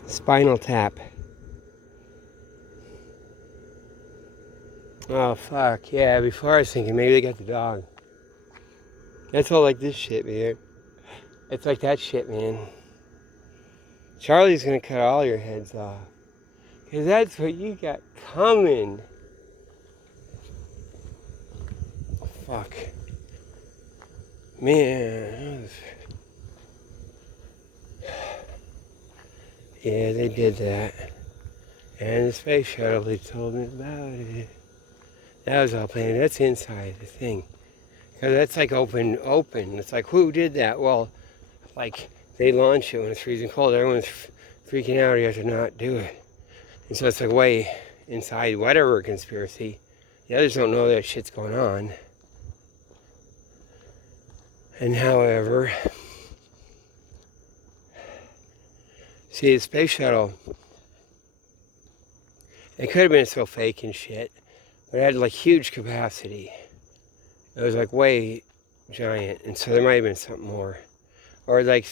Spinal tap. Oh, fuck. Yeah, before I was thinking maybe they got the dog. That's all like this shit, man. It's like that shit, man. Charlie's gonna cut all your heads off. Because that's what you got coming. Fuck. Man. Yeah, they did that. And the space shuttle, they told me about it. That was all planned. That's inside the thing. Because that's like open. It's like, who did that? Well, like, they launch it when it's freezing cold. Everyone's freaking out. You have to not do it. And so it's like way inside whatever conspiracy. The others don't know that shit's going on. And however, see, the space shuttle, it could have been so fake and shit, but it had like huge capacity. It was like way giant, and so there might have been something more. Or like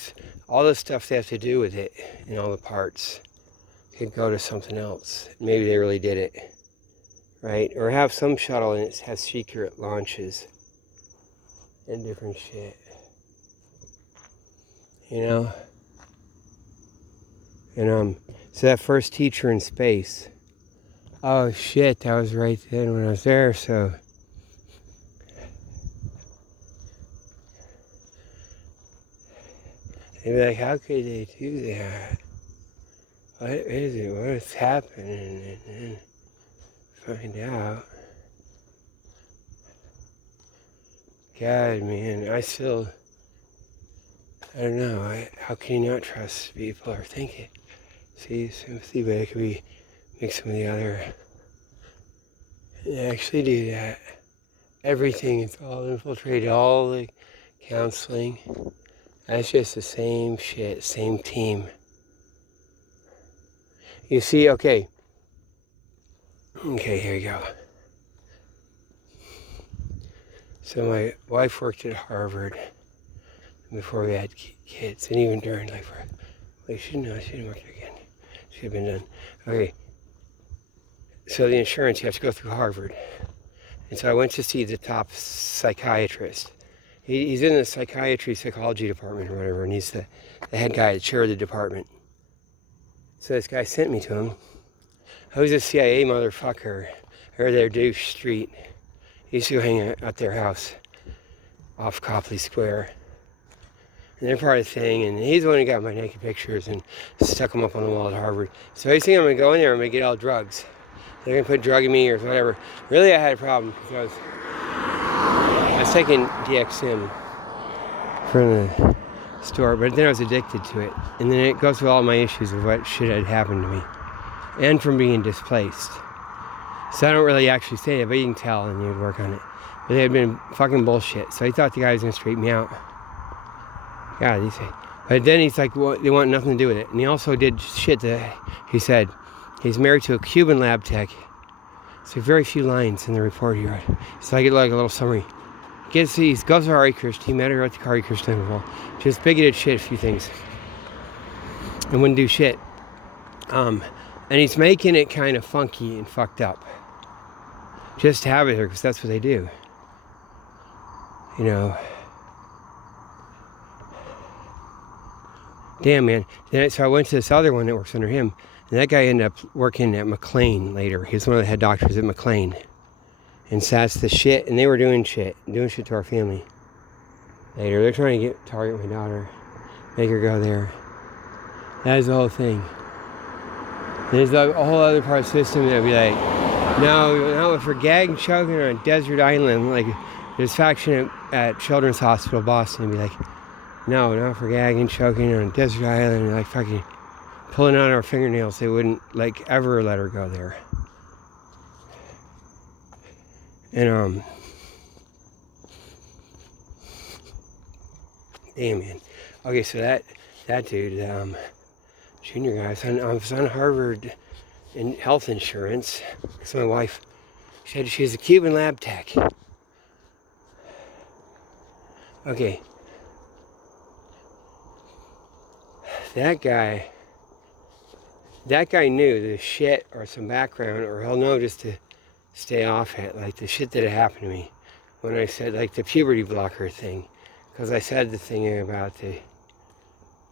all the stuff they have to do with it and all the parts could go to something else. Maybe they really did it, right? Or have some shuttle and it has secret launches and different shit, you know? And so that first teacher in space, oh shit, that was right then when I was there, so. They'd be like, how could they do that? What is it? What is happening? And then find out. God, man, I don't know. How can you not trust people or think it? See, sympathy, but it could be mixed with the other. They actually do that. Everything is all infiltrated, all the counseling. That's just the same shit, same team. You see, okay, here you go. So my wife worked at Harvard before we had kids, and even during, like, she didn't work there again. Should have been done. Okay, So the insurance, you have to go through Harvard. And so I went to see the top psychiatrist. He's in the psychology department or whatever, and he's the head guy, the chair of the department. So this guy sent me to him. I was a CIA motherfucker, or their douche street. He used to go hang out at their house off Copley Square. And they're part of the thing, and he's the one who got my naked pictures and stuck them up on the wall at Harvard. So he's thinking I'm going to go in there and I'm going to get all drugs. They're going to put drug in me or whatever. Really, I had a problem because I was taking DXM from the store, but then I was addicted to it. And then it goes with all my issues of what shit had happened to me. And from being displaced. So I don't really actually say it, but you can tell and you'd work on it. But they had been fucking bullshit. So he thought the guy was going to straighten me out. God, he said. But then he's like, well, they want nothing to do with it. And he also did shit that he said. He's married to a Cuban lab tech. So very few lines in the report he wrote. So I get like a little summary. He goes to Hare Krishna. He met her at the Hare Krishna temple. Just bigoted shit, a few things. And wouldn't do shit. And he's making it kind of funky and fucked up. Just to have it here, because that's what they do. You know. Damn, man. So I went to this other one that works under him. And that guy ended up working at McLean later. He was one of the head doctors at McLean. And so that's the shit. And they were doing shit to our family. Later, they're trying to target my daughter. Make her go there. That is the whole thing. There's a whole other part of the system that would be like, no, for gag and choking on a desert island, like there's faction at Children's Hospital, Boston, and be like, no, not for gag and choking on a desert island, and like fucking pulling out our fingernails. They wouldn't like ever let her go there. And damn, man. Okay, so that dude, junior guy, I was on Harvard in health insurance. So my wife, she's a Cuban lab tech. Okay. That guy knew the shit or some background, or he'll know just to stay off it, like the shit that had happened to me when I said, like the puberty blocker thing, because I said the thing about the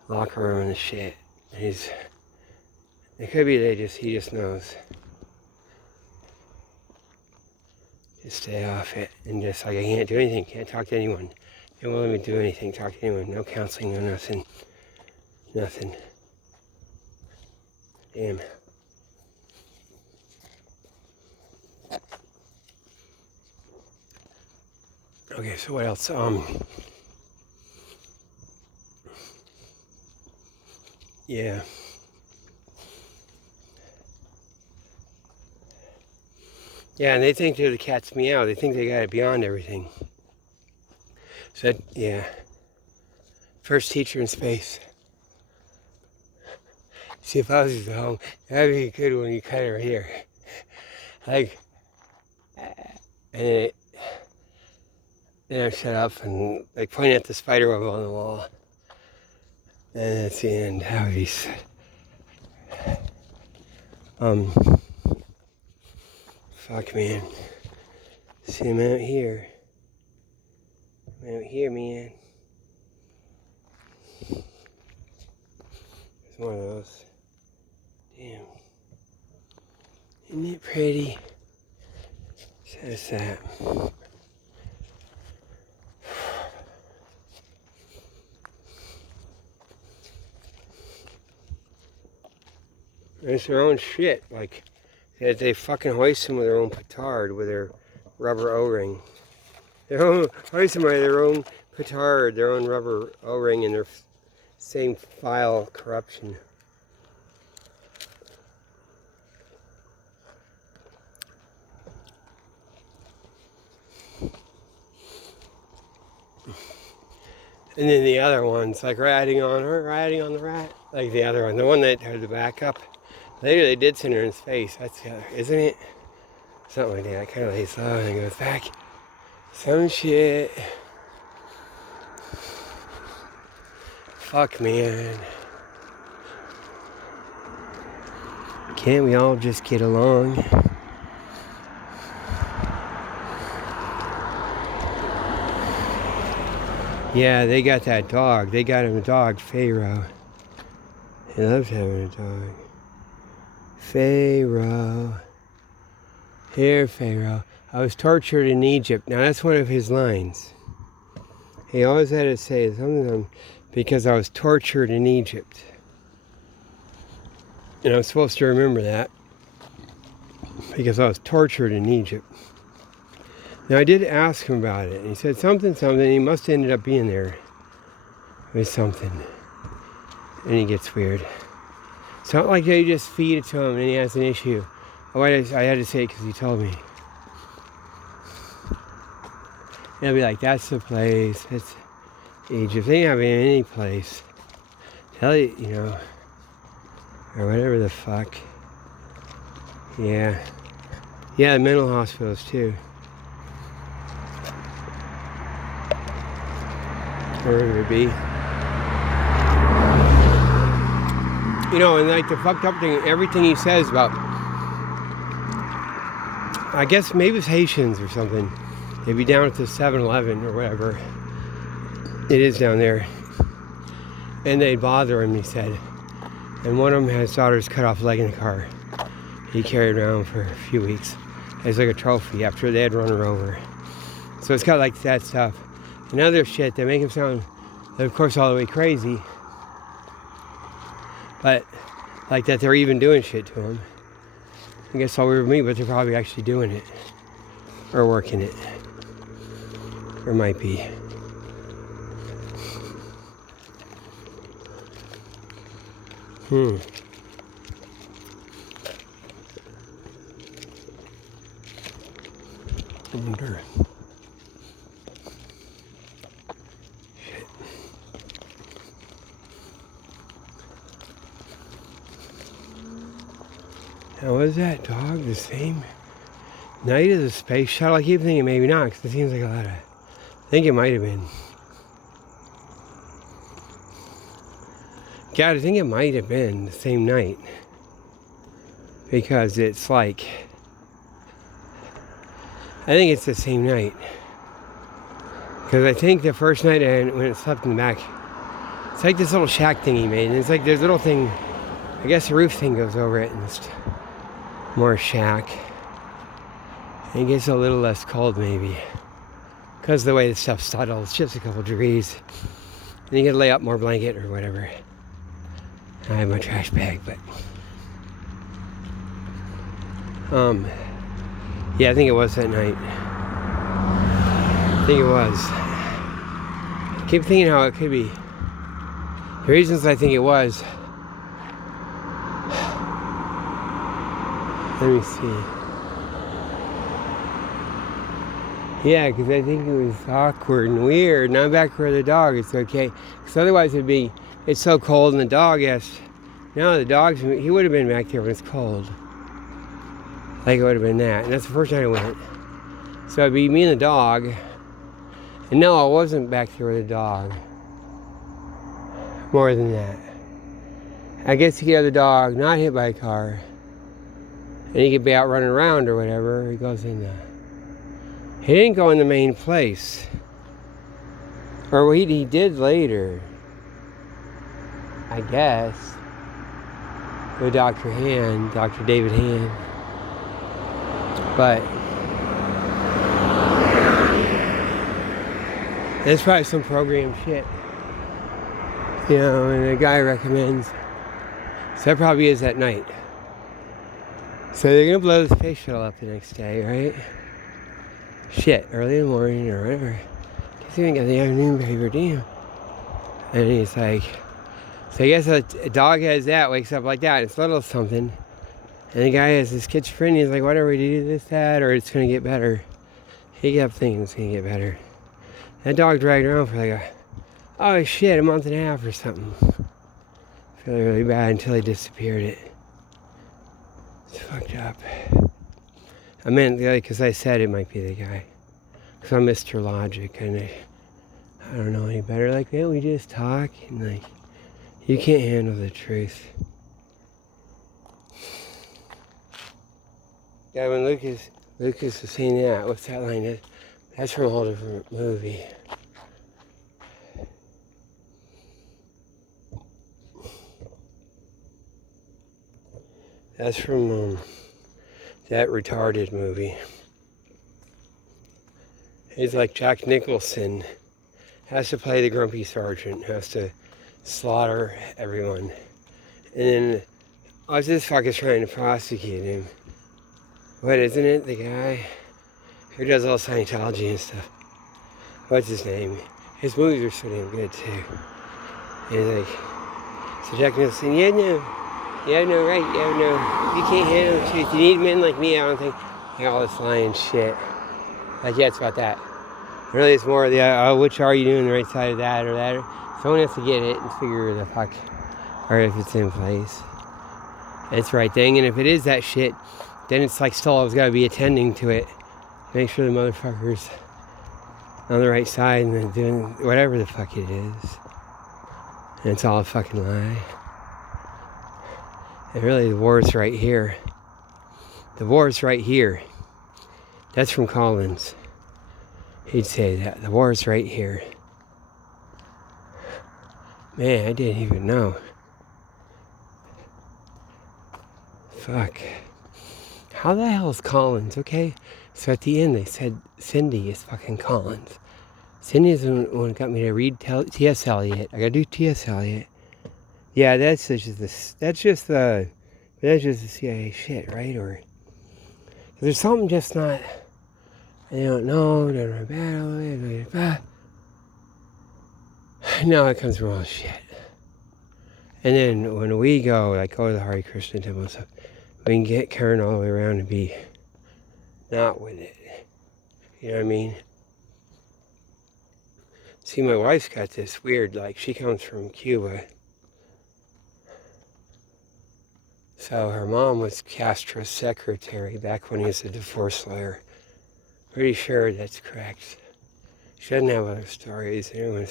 locker room and the shit. It could be he just knows. Just stay off it, and just like I can't do anything, can't talk to anyone. They won't let me do anything, talk to anyone, no counseling, no nothing. Nothing. Damn. Okay, so what else? Yeah. Yeah, and they think they're the cat's meow. They think they got it beyond everything. So, yeah. First teacher in space. See, if I was at home, that'd be a good one. You cut her here. Like, and then I shut up and like pointing at the spider web on the wall. And that's the end. How he said. Fuck, man. See him out here. I'm out here, man. There's more of those. Damn. Isn't it pretty? So that's that. It's their own shit. Like, they fucking hoist them with their own petard, with their rubber O-ring. They hoist them with their own petard, their own rubber O-ring, and their same file corruption. And then the other one's like riding on the rat. Like the other one, the one that had the backup. Later they did send her in space. That's the other, isn't it? Something like that. It kind of lays low and goes back. Some shit. Fuck, man. Can't we all just get along? Yeah, they got that dog. They got him a dog, Pharaoh. He loves having a dog. Pharaoh. Here, Pharaoh. I was tortured in Egypt. Now, that's one of his lines. He always had to say something because I was tortured in Egypt. And I'm supposed to remember that because I was tortured in Egypt. Now, I did ask him about it. And he said something. He must have ended up being there with something. And he gets weird. It's not like they just feed it to him and he has an issue. Oh, I had to say it because he told me. And I'll be like, that's the place. That's Egypt. They ain't having any place. Tell you, you know, or whatever the fuck. Yeah. Yeah, the mental hospitals too. Where would it be? You know, and like the fucked up thing, everything he says about, I guess maybe it's Haitians or something. They'd be down at the 7-Eleven or whatever it is down there. And they'd bother him, he said. And one of them had his daughter's cut off leg in the car. He carried around for a few weeks. It's like a trophy after they had run her over. So it's got like that stuff. And other shit that make him sound, of course, all the way crazy. But like that they're even doing shit to him. I guess all over me, but they're probably actually doing it. Or working it. Or might be. I wonder. Shit. Now, was that dog the same night as the space shuttle? I keep thinking maybe not, because it seems like a lot of... I think it might have been. God, I think it might have been the same night. Because it's like... I think it's the same night. Because I think the first night when it slept in the back, it's like this little shack thing he made. And it's like this little thing, I guess the roof thing goes over it and it's more shack. And it gets a little less cold maybe. Because of the way the stuff settles, just a couple degrees. And you can lay up more blanket or whatever. I have my trash bag, but... yeah, I think it was that night. I think it was. I keep thinking how it could be. The reasons I think it was... Let me see. Yeah, because I think it was awkward and weird. Now back where the dog, it's okay. Because otherwise it'd be, it's so cold and the dog has... No, the dog's, he would have been back there when it's cold. Like it would have been that. And that's the first time I went. So it'd be me and the dog. And no, I wasn't back there with the dog. More than that. I guess you get the dog not hit by a car. And he could be out running around or whatever. He goes in the... He didn't go in the main place. Or he did later. I guess. With Dr. David Hand. But that's probably some program shit. You know, and the guy recommends. So that probably is that night. So they're gonna blow the space shuttle up the next day, right? Shit, early in the morning or whatever. Guess you ain't got the afternoon paper, do you? And he's like, so I guess a dog has that, wakes up like that, it's a little something. And the guy has this schizophrenia, he's like, whatever, we do this, that, or it's gonna get better. He kept thinking it's gonna get better. That dog dragged around for like a month and a half or something. Feeling really bad until he disappeared it. It's fucked up. I meant, because I said it might be the guy. Because I'm Mr. Logic, and I don't know any better. Like, man, we just talk, and like, you can't handle the truth. Yeah, when Lucas was saying that, what's that line? That's from a whole different movie. That's from that retarded movie. He's like Jack Nicholson. Has to play the grumpy sergeant. Has to slaughter everyone. And then, this fucker's trying to prosecute him. What, isn't it? The guy who does all Scientology and stuff. What's his name? His movies are so damn good, too. And he's like, so Jack Nicholson, you have no right, you can't handle the truth. You need men like me, I don't think. Like all this lying shit. Like, yeah, it's about that. Really, it's more of the, which are you doing, the right side of that or that? Someone has to get it and figure the fuck, or if it's in place. It's the right thing, and if it is that shit, then it's like still always got to be attending to it. Make sure the motherfucker's on the right side and then doing whatever the fuck it is. And it's all a fucking lie. And really, the war's right here. The war's right here. That's from Collins. He'd say that. The war's right here. Man, I didn't even know. Fuck. How the hell is Collins? Okay. So at the end they said Cindy is fucking Collins. Cindy is the one who got me to read T.S. Eliot. I gotta do T.S. Eliot. Yeah, that's just the CIA shit, right? Or there's something just not. I don't know. Don't know bad. No, it comes from all shit. And then when we go to the Hare Krishna temple and stuff, we can get Karen all the way around and be not with it. You know what I mean? See, my wife's got this weird, she comes from Cuba. So her mom was Castro's secretary back when he was a divorce lawyer. Pretty sure that's correct. She doesn't have other stories. Everyone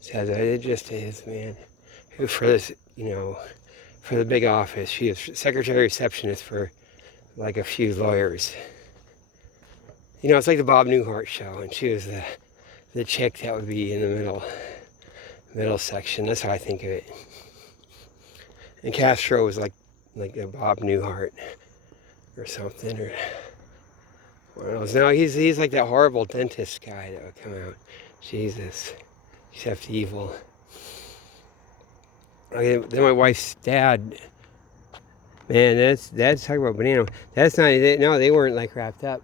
says that. It just is, man. For this, for the big office, she is secretary receptionist for a few lawyers. It's like the Bob Newhart show, and she was the chick that would be in the middle section. That's how I think of it. And Castro was like a Bob Newhart or something, or one of those. No, he's like that horrible dentist guy that would come out. Jesus, he's half evil. Okay, then my wife's dad. Man, that's talking about banana. That's not. No, they weren't wrapped up.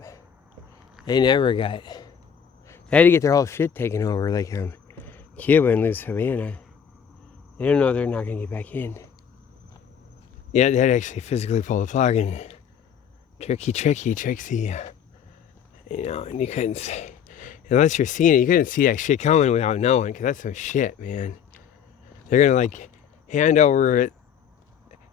They never got. They had to get their whole shit taken over, Cuba and lose Havana. They don't know they're not going to get back in. Yeah, they had to actually physically pull the plug and tricksy. And you couldn't see, unless you're seeing it, you couldn't see that shit coming without knowing, because that's some shit, man. They're going to hand over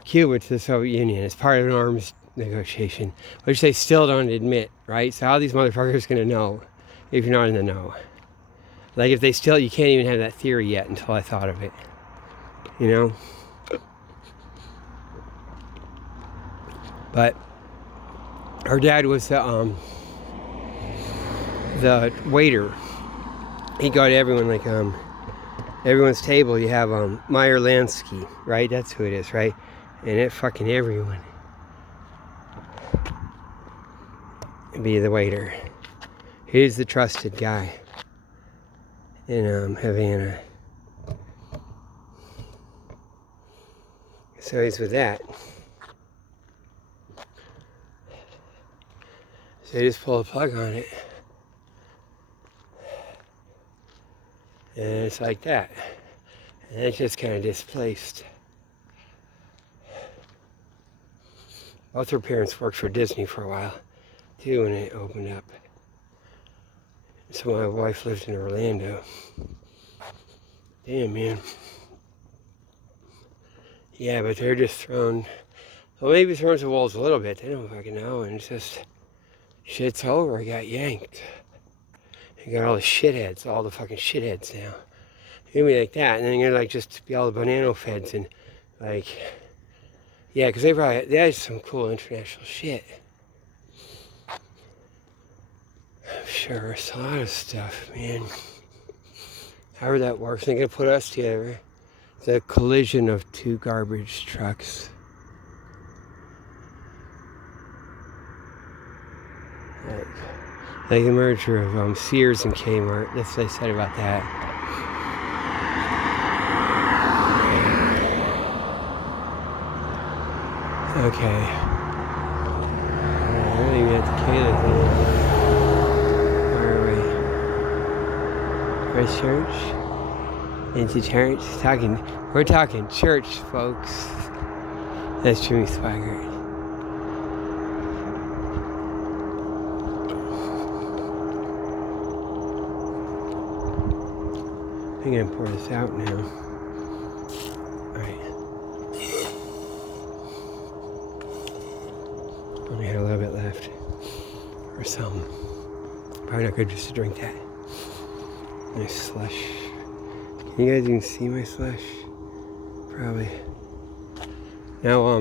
Cuba to the Soviet Union as part of an arms negotiation, which they still don't admit, right? So how are these motherfuckers going to know if you're not in the know? If they still, you can't even have that theory yet until I thought of it, But our dad was the waiter. He'd go to everyone, everyone's table. You have Meyer Lansky, right? That's who it is, right? And it fucking everyone. Be the waiter. He's the trusted guy in Havana. So he's with that. So they just pull a plug on it. And it's like that. And it's just kind of displaced. Both her parents worked for Disney for a while, too, when it opened up. So my wife lived in Orlando. Damn, man. Yeah, but they're just thrown. Well, maybe thrown to the wolves a little bit. They don't fucking know. And it's just, shit's over. I got yanked. You got all the shitheads, all the fucking shitheads now. You're gonna be like that, and then you're just be all the banana feds and yeah, because they had some cool international shit. Sure, it's a lot of stuff, man. However that works, they're gonna put us together. The collision of two garbage trucks. Like the merger of Sears and Kmart. That's what I said about that. Okay. I really got the Kayla thing. Where are we? Where's church? Into church? We're talking church, folks. That's Jimmy Swaggart. I'm gonna pour this out now. Alright. Only had a little bit left. Or some. Probably not good just to drink that. Nice slush. Can you guys even see my slush? Probably. Now,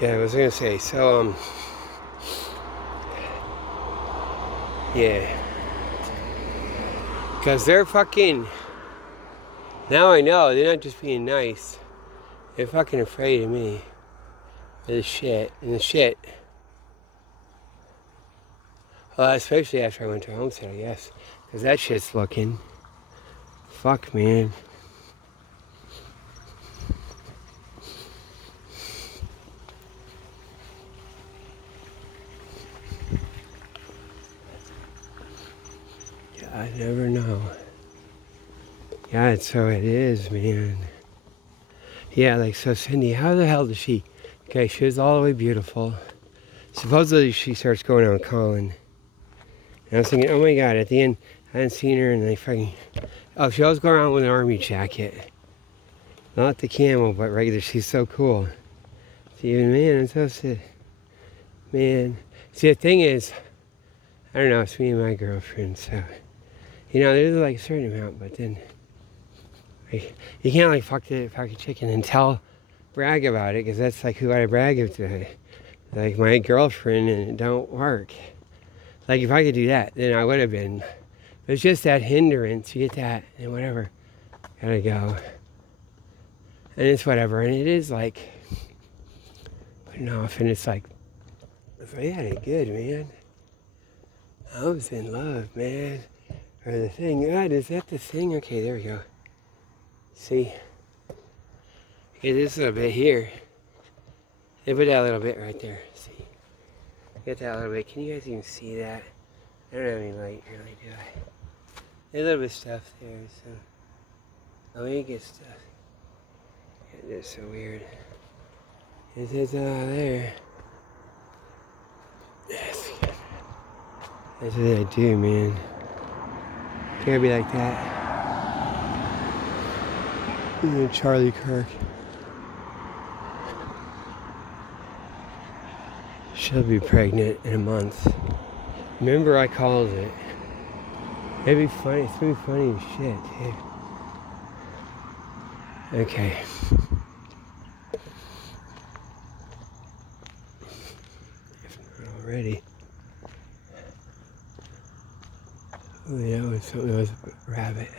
yeah, I was gonna say, so, yeah. Because they're fucking, now I know, they're not just being nice. They're fucking afraid of me. Of the shit. And the shit. Well, especially after I went to Homestead, I guess. Because that shit's looking. Fuck, man. Yeah, I never know. Yeah, so it is, man. Yeah, like, so Cindy, how the hell does she... Okay, she was all the way beautiful. Supposedly she starts going out and calling. And I was thinking, oh my god, at the end, I hadn't seen her and I fucking... Oh, she always go around with an army jacket. Not the camel, but regular. She's so cool. See, man, it's so sick. Man. See, the thing is, I don't know, it's me and my girlfriend, so... You know, there's like a certain amount, but then... Like, you can't like fuck a chicken and brag about it, because that's like who I brag to. Like my girlfriend, and it don't work. Like if I could do that, then I would have been. But it's just that hindrance, you get that, and whatever. Gotta go. And it's whatever, and it is like, putting off, and it's like, yeah, it good, man. I was in love, man. Or the thing, God, is that the thing? Okay, there we go. See? Get this little bit here. They put that little bit right there. See? Get that little bit. Can you guys even see that? I don't have any light really, do I? There's a little bit of stuff there, so... Oh, you get stuff. Yeah, that's so weird. It says, there. That's good. That's what I do, man. Can't be like that. Charlie Kirk. She'll be pregnant in a month. Remember I called it. It'd be funny. It's gonna be funny as shit, dude. Okay. If not already. Oh, yeah, it was something. It was a rabbit.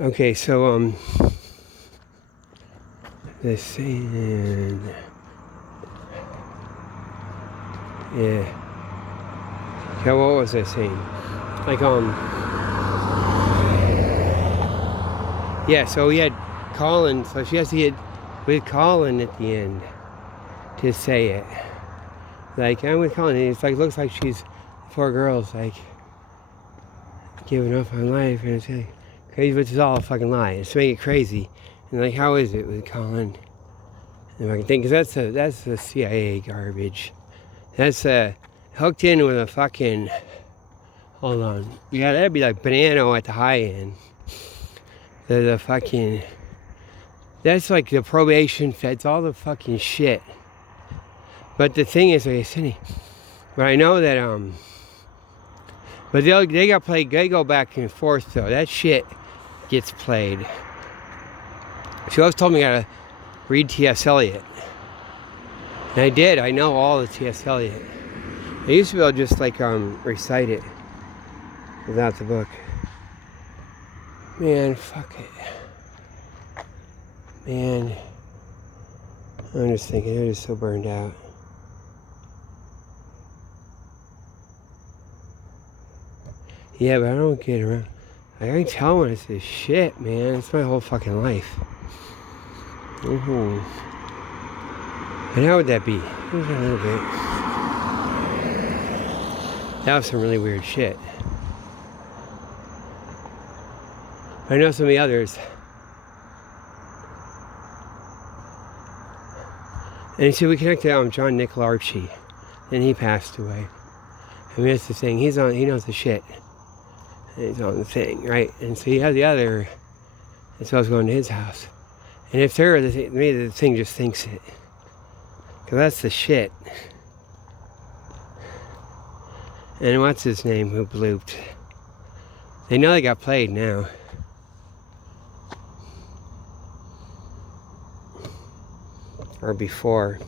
Okay, so the saying, yeah. Yeah, what was I saying? Like yeah. So we had Colin. So she has to get with Colin at the end to say it. Like I'm with Colin. And it's like looks like she's 4 girls like giving up on life, and it's like. Crazy, but it's all a fucking lie. It's making it crazy. And like, how is it with Colin? And I can think, because that's the CIA garbage. That's hooked in with a fucking. Hold on. Yeah, that'd be like Banana at the high end. The fucking. That's like the probation feds, all the fucking shit. But the thing is, like, Cindy. But I know that But they got played. They go back and forth though. That shit gets played. She always told me I gotta read T.S. Eliot. And I did. I know all the T.S. Eliot. I used to be able to just like recite it without the book. Man, fuck it. Man. I'm just thinking, they're just so burned out. Yeah, but I don't get around. I can tell when it's this shit, man. It's my whole fucking life. And how would that be? Just a little bit. That was some really weird shit. I know some of the others. And you see, we connected John Nickel Archie. Then he passed away. I mean, that's the thing. He knows the shit. And he's on the thing, right? And so you have the other. And so I was going to his house. And if they're maybe the thing just thinks it. Because that's the shit. And what's his name who blooped? They know they got played now. Or before.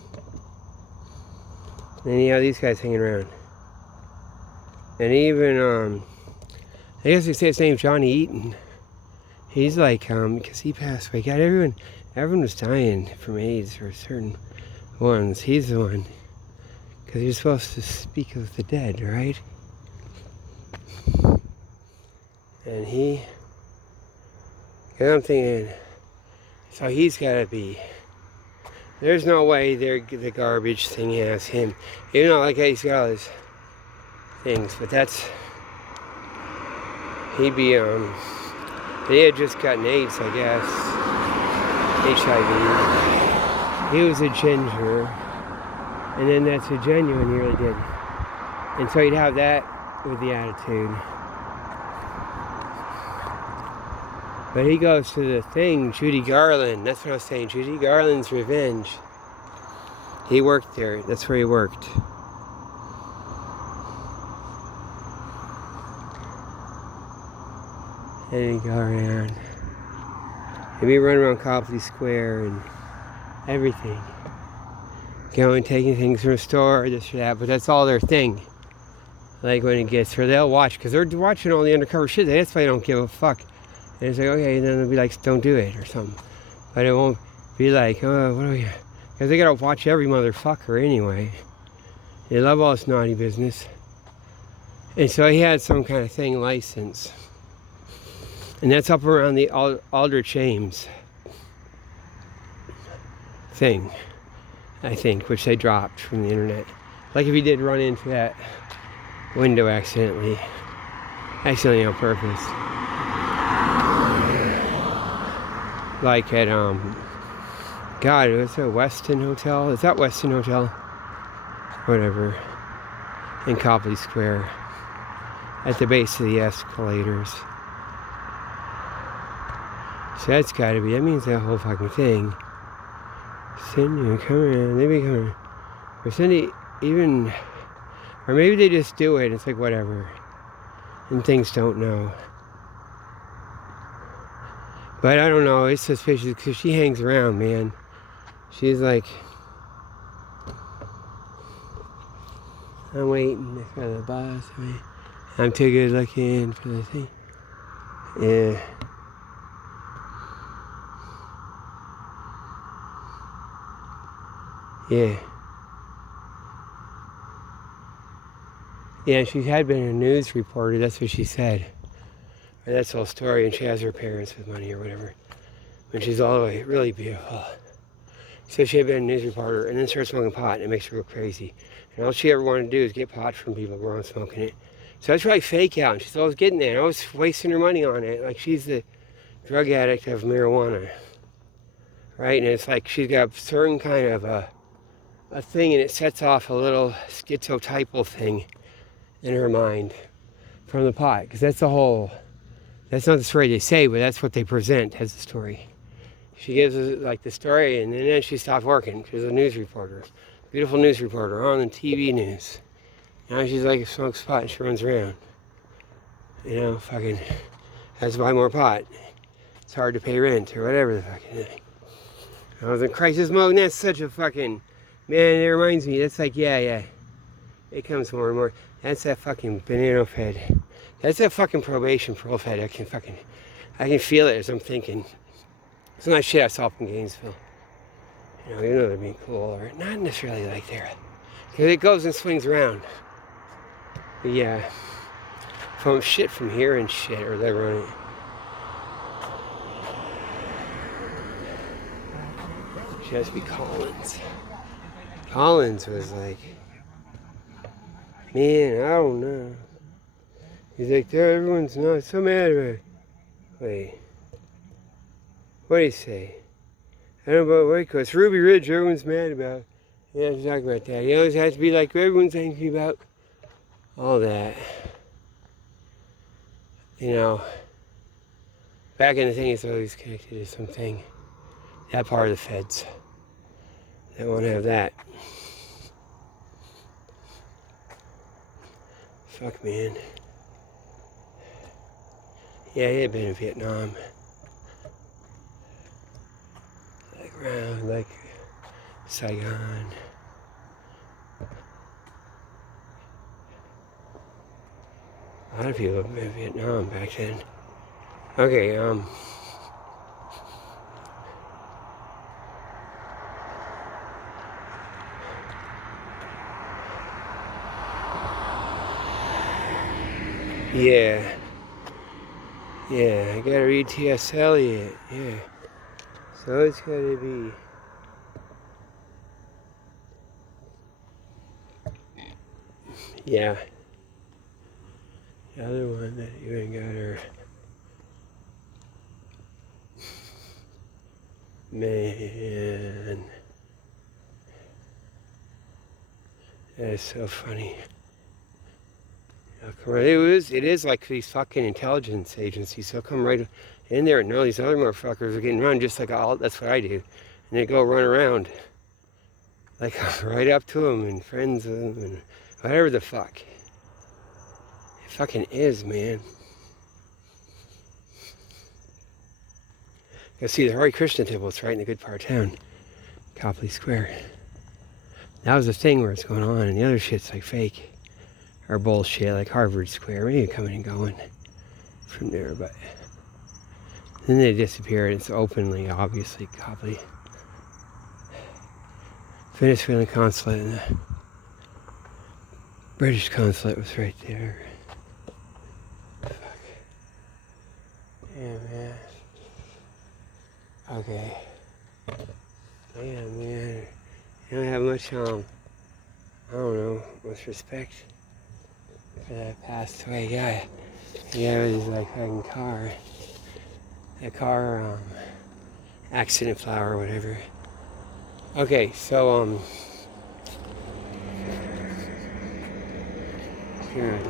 And you have these guys hanging around. And even, I guess they say his name's Johnny Eaton. He's like, because he passed away. God, everyone was dying from AIDS for certain ones. He's the one. Because you're supposed to speak of the dead, right? And because I'm thinking, so he's got to be. There's no way the garbage thing has him. Even though, like, he's got all his things, but he'd be, he had just gotten AIDS, I guess. HIV. He was a ginger. And then that's a genuine, he really did. And so he'd have that with the attitude. But he goes to the thing, Judy Garland. That's what I was saying, Judy Garland's Revenge. He worked there. That's where he worked. And he'd go around. He'd be running around Copley Square and everything. Going, taking things from a store, this or that. But that's all their thing. Like when it gets her, they'll watch. Because they're watching all the undercover shit. That's why they don't give a fuck. And it's like, okay, and then they'll be like, don't do it or something. But it won't be like, oh, what are we? Because they gotta watch every motherfucker anyway. They love all this naughty business. And so he had some kind of thing license. And that's up around the Aldrich Ames thing, I think, which they dropped from the internet. Like if he did run into that window accidentally on purpose. Like at, God, was it a Westin Hotel? Is that Westin Hotel? Whatever. In Copley Square. At the base of the escalators. So that's gotta be, that means that whole fucking thing. Cindy, come around, they be coming. Or Cindy, even, or maybe they just do it, it's like whatever. And things don't know. But I don't know, it's suspicious because she hangs around, man. She's like, I'm waiting for the boss. I'm too good looking for the thing. Yeah. Yeah. Yeah, she had been a news reporter, that's what she said. Or that's the whole story, and she has her parents with money or whatever. When she's all the way, really beautiful. So she had been a news reporter, and then started smoking pot, and it makes her go crazy. And all she ever wanted to do is get pot from people who aren't smoking it. So that's really fake out, and she's always getting that, and always wasting her money on it. Like she's the drug addict of marijuana. Right? And it's like she's got a certain kind of a thing, and it sets off a little schizotypal thing in her mind from the pot. Because that's the whole, that's not the story they say, but that's what they present as the story. She gives us like the story, and then she stopped working. She was a news reporter, beautiful news reporter on the TV news. Now she's like smokes pot and she runs around. You know, fucking has to buy more pot. It's hard to pay rent or whatever the fucking thing. I was in crisis mode, and that's such a fucking, man, it reminds me, that's like, yeah. It comes more and more. That's that fucking banana fed. That's that fucking probation parole fed. I can feel it as I'm thinking. It's not shit I saw up in Gainesville. You know that'd be cool, or not necessarily like there. Because it goes and swings around. But yeah. From shit from here and shit, or they're running. She has to be Collins. Collins was like, man, I don't know. He's like, there, everyone's not so mad about it. Wait. What do you say? I don't know about White Coast. Ruby Ridge, everyone's mad about. Yeah, let's talk about that. You always have to be like, everyone's angry about all that. You know, back in the thing, it's always connected to something. That part of the feds. They won't have that. Fuck, man. Yeah, he had been in Vietnam. Like around, like Saigon. A lot of people have been in Vietnam back then. Okay, yeah. Yeah, I gotta read T.S. Eliot, yeah. So it's gotta be... Yeah. The other one that you ain't got her... Man... That is so funny. It is like these fucking intelligence agencies. They'll come right in there and know these other motherfuckers are getting run just like that's what I do. And they go run around. Like right up to them and friends with them and whatever the fuck. It fucking is, man. You see the Hare Krishna temple, it's right in the good part of town. Copley Square. That was the thing where it's going on, and the other shit's like fake. Or bullshit, like Harvard Square, maybe coming and going from there, but then they disappeared. It's openly, obviously, Copley. Venezuelan consulate and the British consulate was right there. Fuck. Yeah, man. Okay. Yeah, man. You don't have much, I don't know, much respect for that passed away guy. Yeah, it was like fucking car. That car, accident flower or whatever. Okay, so, here.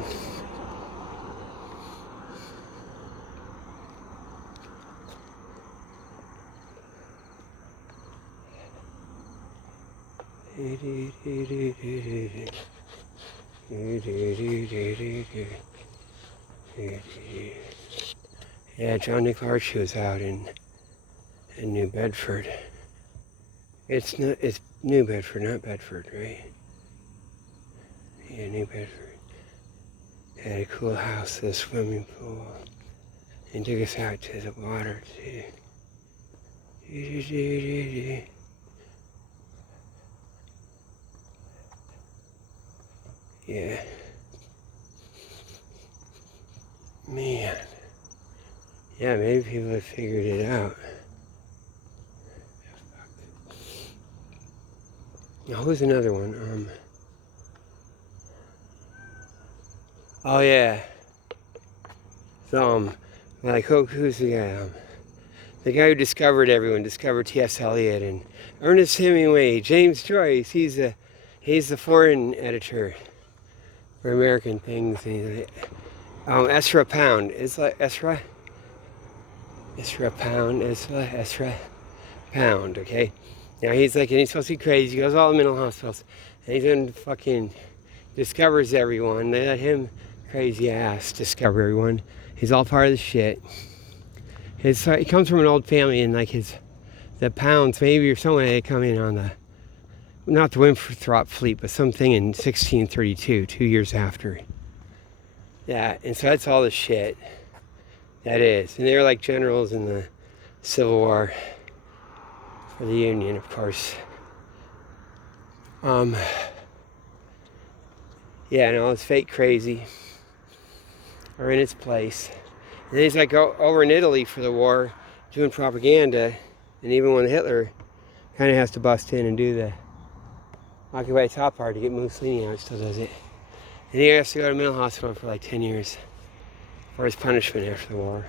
Yeah, John Nick Archie was out in New Bedford. It's New Bedford, not Bedford, right? Yeah, New Bedford. They had a cool house, a swimming pool. And took us out to the water too. Yeah. Man. Yeah, maybe people have figured it out. Now, who's another one? Oh yeah. So, like, who's the guy? The guy who discovered T.S. Eliot and Ernest Hemingway, James Joyce. He's the foreign editor for American things. Ezra Pound. It's like Ezra Pound, okay? Now he's like, and he's supposed to be crazy. He goes to all the mental hospitals. And he's in fucking discovers everyone. They let him, crazy ass, discover everyone. He's all part of the shit. He comes from an old family, and like the Pounds, maybe or someone had come in on not the Winthrop fleet, but something in 1632, 2 years after. Yeah, and so that's all the shit. That is. And they were like generals in the Civil War. for the Union, of course. Yeah, and all this fake crazy are in its place. And then he's like over in Italy for the war, doing propaganda, and even when Hitler kind of has to bust in and do the occupy top part to get Mussolini out, still does it. And he has to go to a mental hospital for like 10 years for his punishment after the war.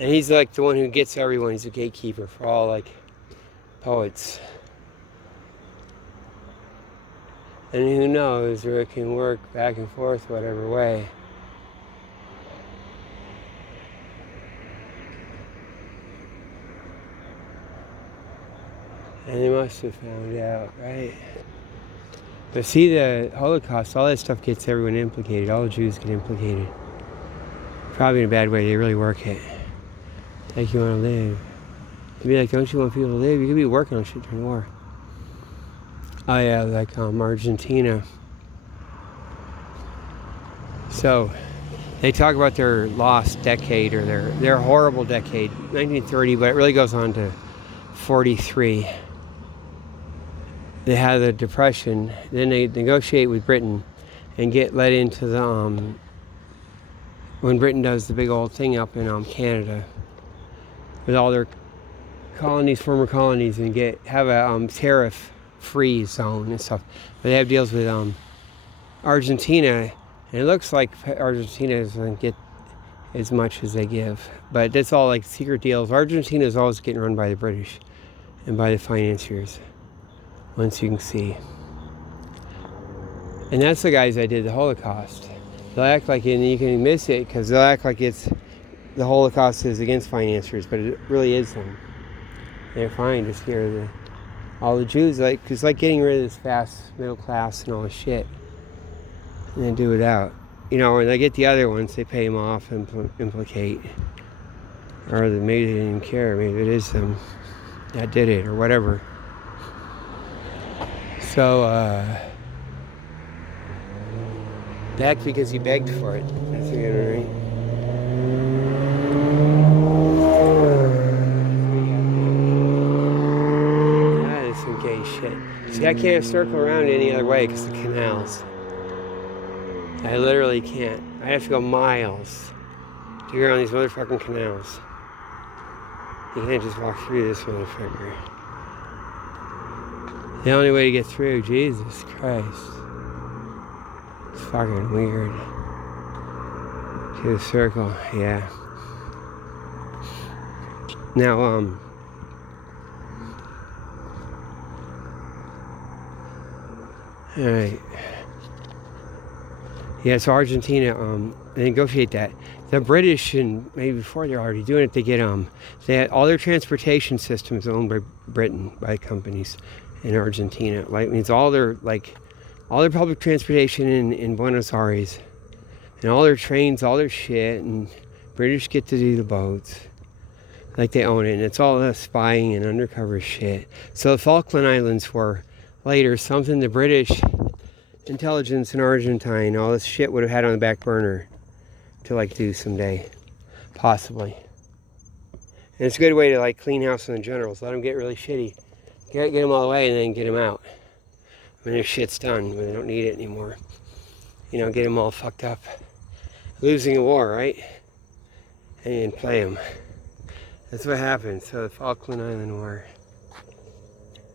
And he's like the one who gets everyone. He's a gatekeeper for all like poets. And who knows where it can work back and forth whatever way. And they must have found out, right? But see, the Holocaust, all that stuff gets everyone implicated. All the Jews get implicated. Probably in a bad way. They really work it. Like you want to live. You'd be like, don't you want people to live? You could be working on shit during the war. Oh yeah, like Argentina. So, they talk about their lost decade or their horrible decade, 1930, but it really goes on to 43. They had the Depression, then they negotiate with Britain and get let into the, when Britain does the big old thing up in Canada with all their colonies, former colonies, and have a tariff-free zone and stuff. But they have deals with Argentina, and it looks like Argentina doesn't get as much as they give. But that's all like secret deals. Argentina is always getting run by the British and by the financiers. Once you can see. And that's the guys that did the Holocaust. They'll act like, and you can miss it because they'll act like it's the Holocaust is against financiers, but it really is them. They're fine to scare all the Jews, like, cause like getting rid of this fast middle class and all this shit, and then do it out. You know, when they get the other ones, they pay them off and implicate, or maybe they didn't even care. Maybe it is them that did it or whatever. So, back because he begged for it. That's a good one, right? That is some gay shit. See, I can't circle around any other way because of the canals. I literally can't. I have to go miles to get around these motherfucking canals. You can't just walk through this motherfucker. The only way to get through, Jesus Christ. It's fucking weird. To the circle, yeah. Now, alright. Yeah, so Argentina, they negotiate that. The British, and maybe before they're already doing it, they had all their transportation systems owned by Britain, by companies in Argentina. Like, means all their public transportation in Buenos Aires, and all their trains, all their shit, and British get to do the boats. Like, they own it, and it's all the spying and undercover shit. So the Falkland Islands were later something the British intelligence in Argentine, all this shit would have had on the back burner to like do someday, possibly. And it's a good way to like clean house on the generals, let them get really shitty, get them all the way, and then get them out when their shit's done, when they don't need it anymore. You know, get them all fucked up, losing a war, right? And play them. That's what happened. So the Falkland Island War.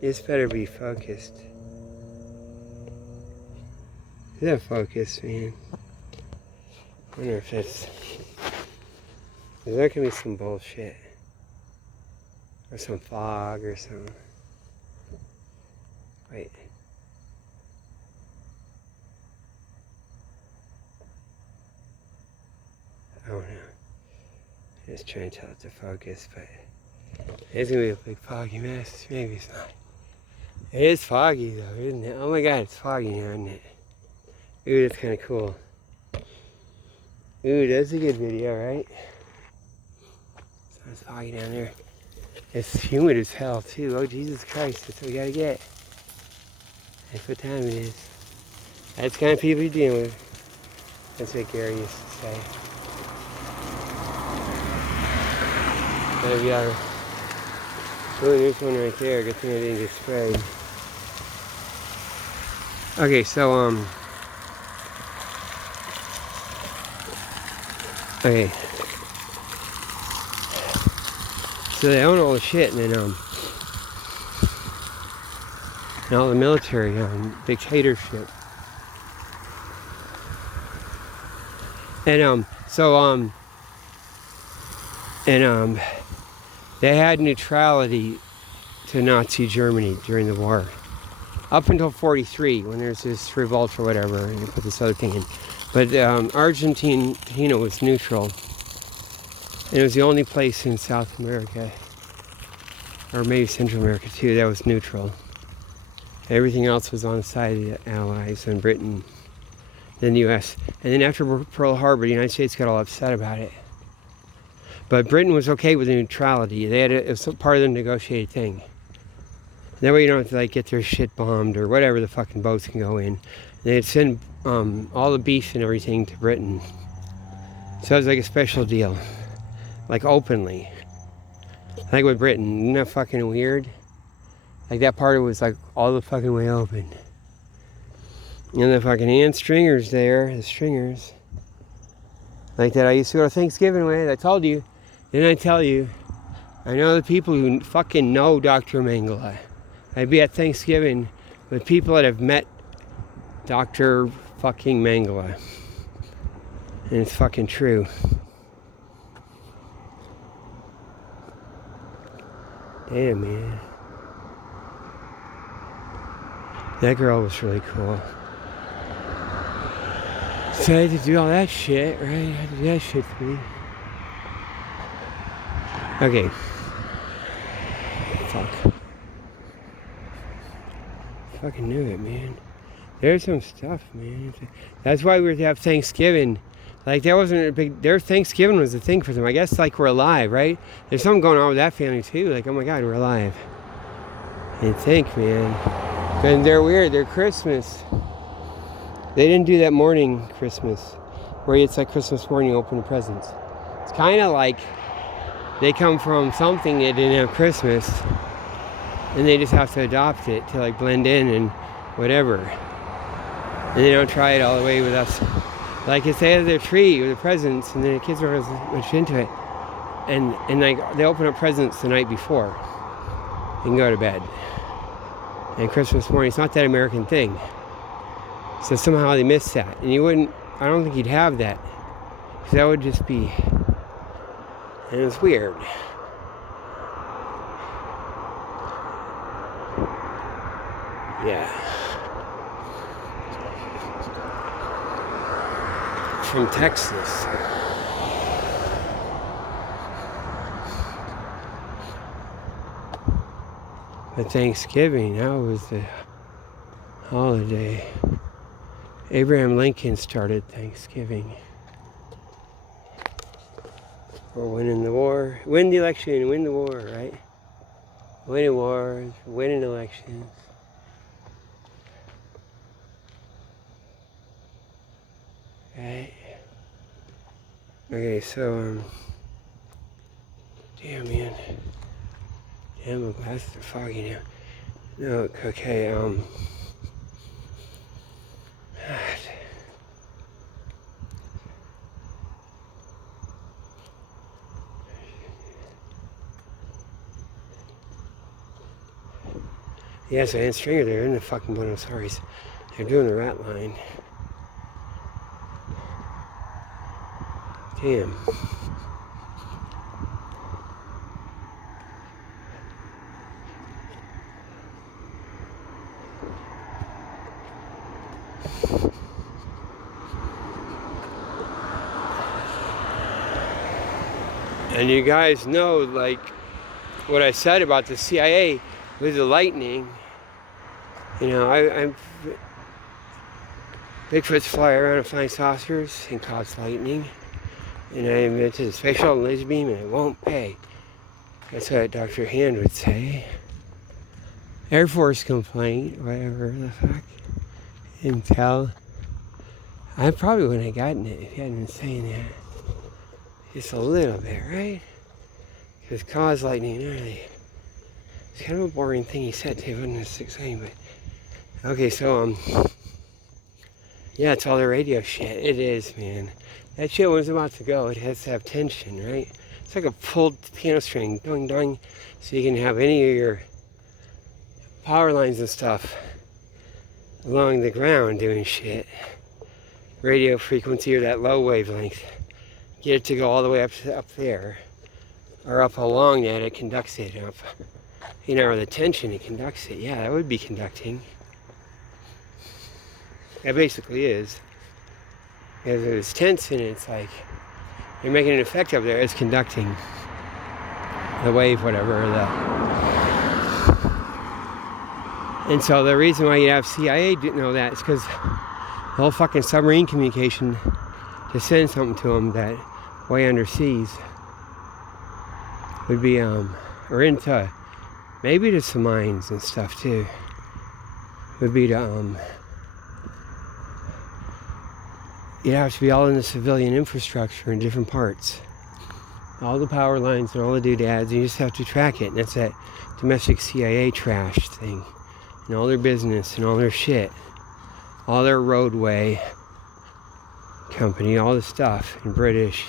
This better be focused. Is that focused, man? I wonder if it's... Is there gonna be some bullshit? Or some fog or something? Wait. I don't know. I'm just trying to tell it to focus, but it's gonna be a big foggy mess. Maybe it's not. It is foggy though, isn't it? Oh my god, it's foggy now, isn't it? Ooh, that's kind of cool. Ooh, that's a good video, right? So it's foggy down there. It's humid as hell too. Oh Jesus Christ, that's what we gotta get. That's what time it is. That's the kind of people you're dealing with. That's what Gary used to say. Maybe Oh, there's one right there. Good thing I didn't get sprayed. Okay, so, okay. So they own all the shit, and then, and all the military, dictatorship. And, they had neutrality to Nazi Germany during the war. Up until 43, when there's this revolt or whatever, and they put this other thing in. But Argentina was neutral. And it was the only place in South America, or maybe Central America too, that was neutral. Everything else was on the side of the Allies and Britain, then the US. And then after Pearl Harbor, the United States got all upset about it. But Britain was okay with the neutrality. It was part of the negotiated thing. That way you don't have to get their shit bombed or whatever the fucking boats can go in. They'd send all the beef and everything to Britain. So it was like a special deal. Openly. Like with Britain, isn't that fucking weird? That part of it was all the fucking way open. And the fucking hand stringers there, the stringers. Like that I used to go to Thanksgiving with, I told you. Didn't I tell you? I know the people who fucking know Dr. Mengele. I'd be at Thanksgiving with people that have met Dr. fucking Mengele. And it's fucking true. Damn, man. That girl was really cool. So I had to do all that shit, right? I had to do that shit for me. Okay. Fuck. Fucking knew it, man. There's some stuff, man. That's why we were to have Thanksgiving. That wasn't a big... Their Thanksgiving was a thing for them. I guess we're alive, right? There's something going on with that family too. Oh my God, we're alive. And think, man. And they're weird. They're Christmas. They didn't do that morning Christmas. Where it's Christmas morning, you open the presents. It's kind of like they come from something that didn't have Christmas. And they just have to adopt it to blend in and whatever. And they don't try it all the way with us. If they have their tree with the presents and the kids aren't as much into it. And they open up presents the night before and go to bed. And Christmas morning, it's not that American thing. So somehow they miss that. And I don't think you'd have that. Because that would just be, and it's weird. Yeah. From Texas. But Thanksgiving, that was the holiday. Abraham Lincoln started Thanksgiving. Or winning the war. Win the election, win the war, right? Winning wars, winning elections. Right? Okay, so, damn, man. Damn, my glasses are foggy now. No, okay, yeah, so hand stringer, they're in the fucking Buenos Aires. They're doing the rat line. Damn. And you guys know, what I said about the CIA with the lightning. I'm Bigfoots fly around in flying saucers and cause lightning. And I invented a spatial laser beam and it won't pay. That's what Dr. Hand would say. Air Force complaint, whatever the fuck. Intel. I probably wouldn't have gotten it if you hadn't been saying that. Just a little bit, right? Because cause lightning early. It's kind of a boring thing he said too, wasn't it? Exciting, but okay, so yeah, it's all the radio shit. It is, man. That shit was about to go. It has to have tension, right? It's like a pulled piano string, doing, doing, so you can have any of your power lines and stuff along the ground doing shit. Radio frequency or that low wavelength. Get it to go all the way up there, or up along that. It conducts it up. You know, or the tension, it conducts it. Yeah, that would be conducting. That basically is. Because if it's tense and it's like you're making an effect up there, it's conducting the wave, whatever. And so the reason why you have CIA didn't know that is because the whole fucking submarine communication to send something to them that way underseas would be or into maybe to some mines and stuff too, would be to you'd have to be all in the civilian infrastructure in different parts, all the power lines and all the doodads. You just have to track it, and that's that domestic CIA trash thing, and all their business and all their shit, all their roadway company, all the stuff in British.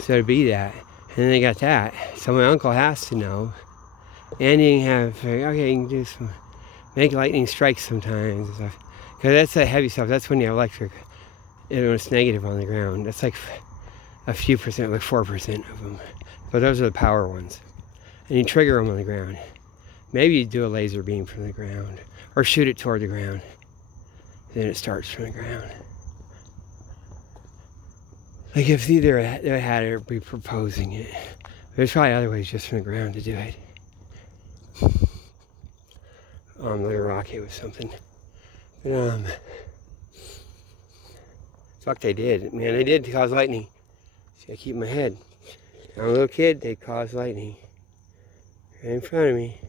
So it'd be that. And then they got that. So my uncle has to know. And you can have, okay, you can do some, make lightning strikes sometimes and stuff. Because that's that heavy stuff. That's when you have electric. When it's negative on the ground. That's like a few percent, like 4% of them. But those are the power ones. And you trigger them on the ground. Maybe you do a laser beam from the ground. Or shoot it toward the ground. Then it starts from the ground. Like if either they had it or be proposing it. There's probably other ways just from the ground to do it. Like a rocket with something. But fuck, they did. Man, they did cause lightning. See, I keep my head. When I was a little kid, they caused lightning. Right in front of me.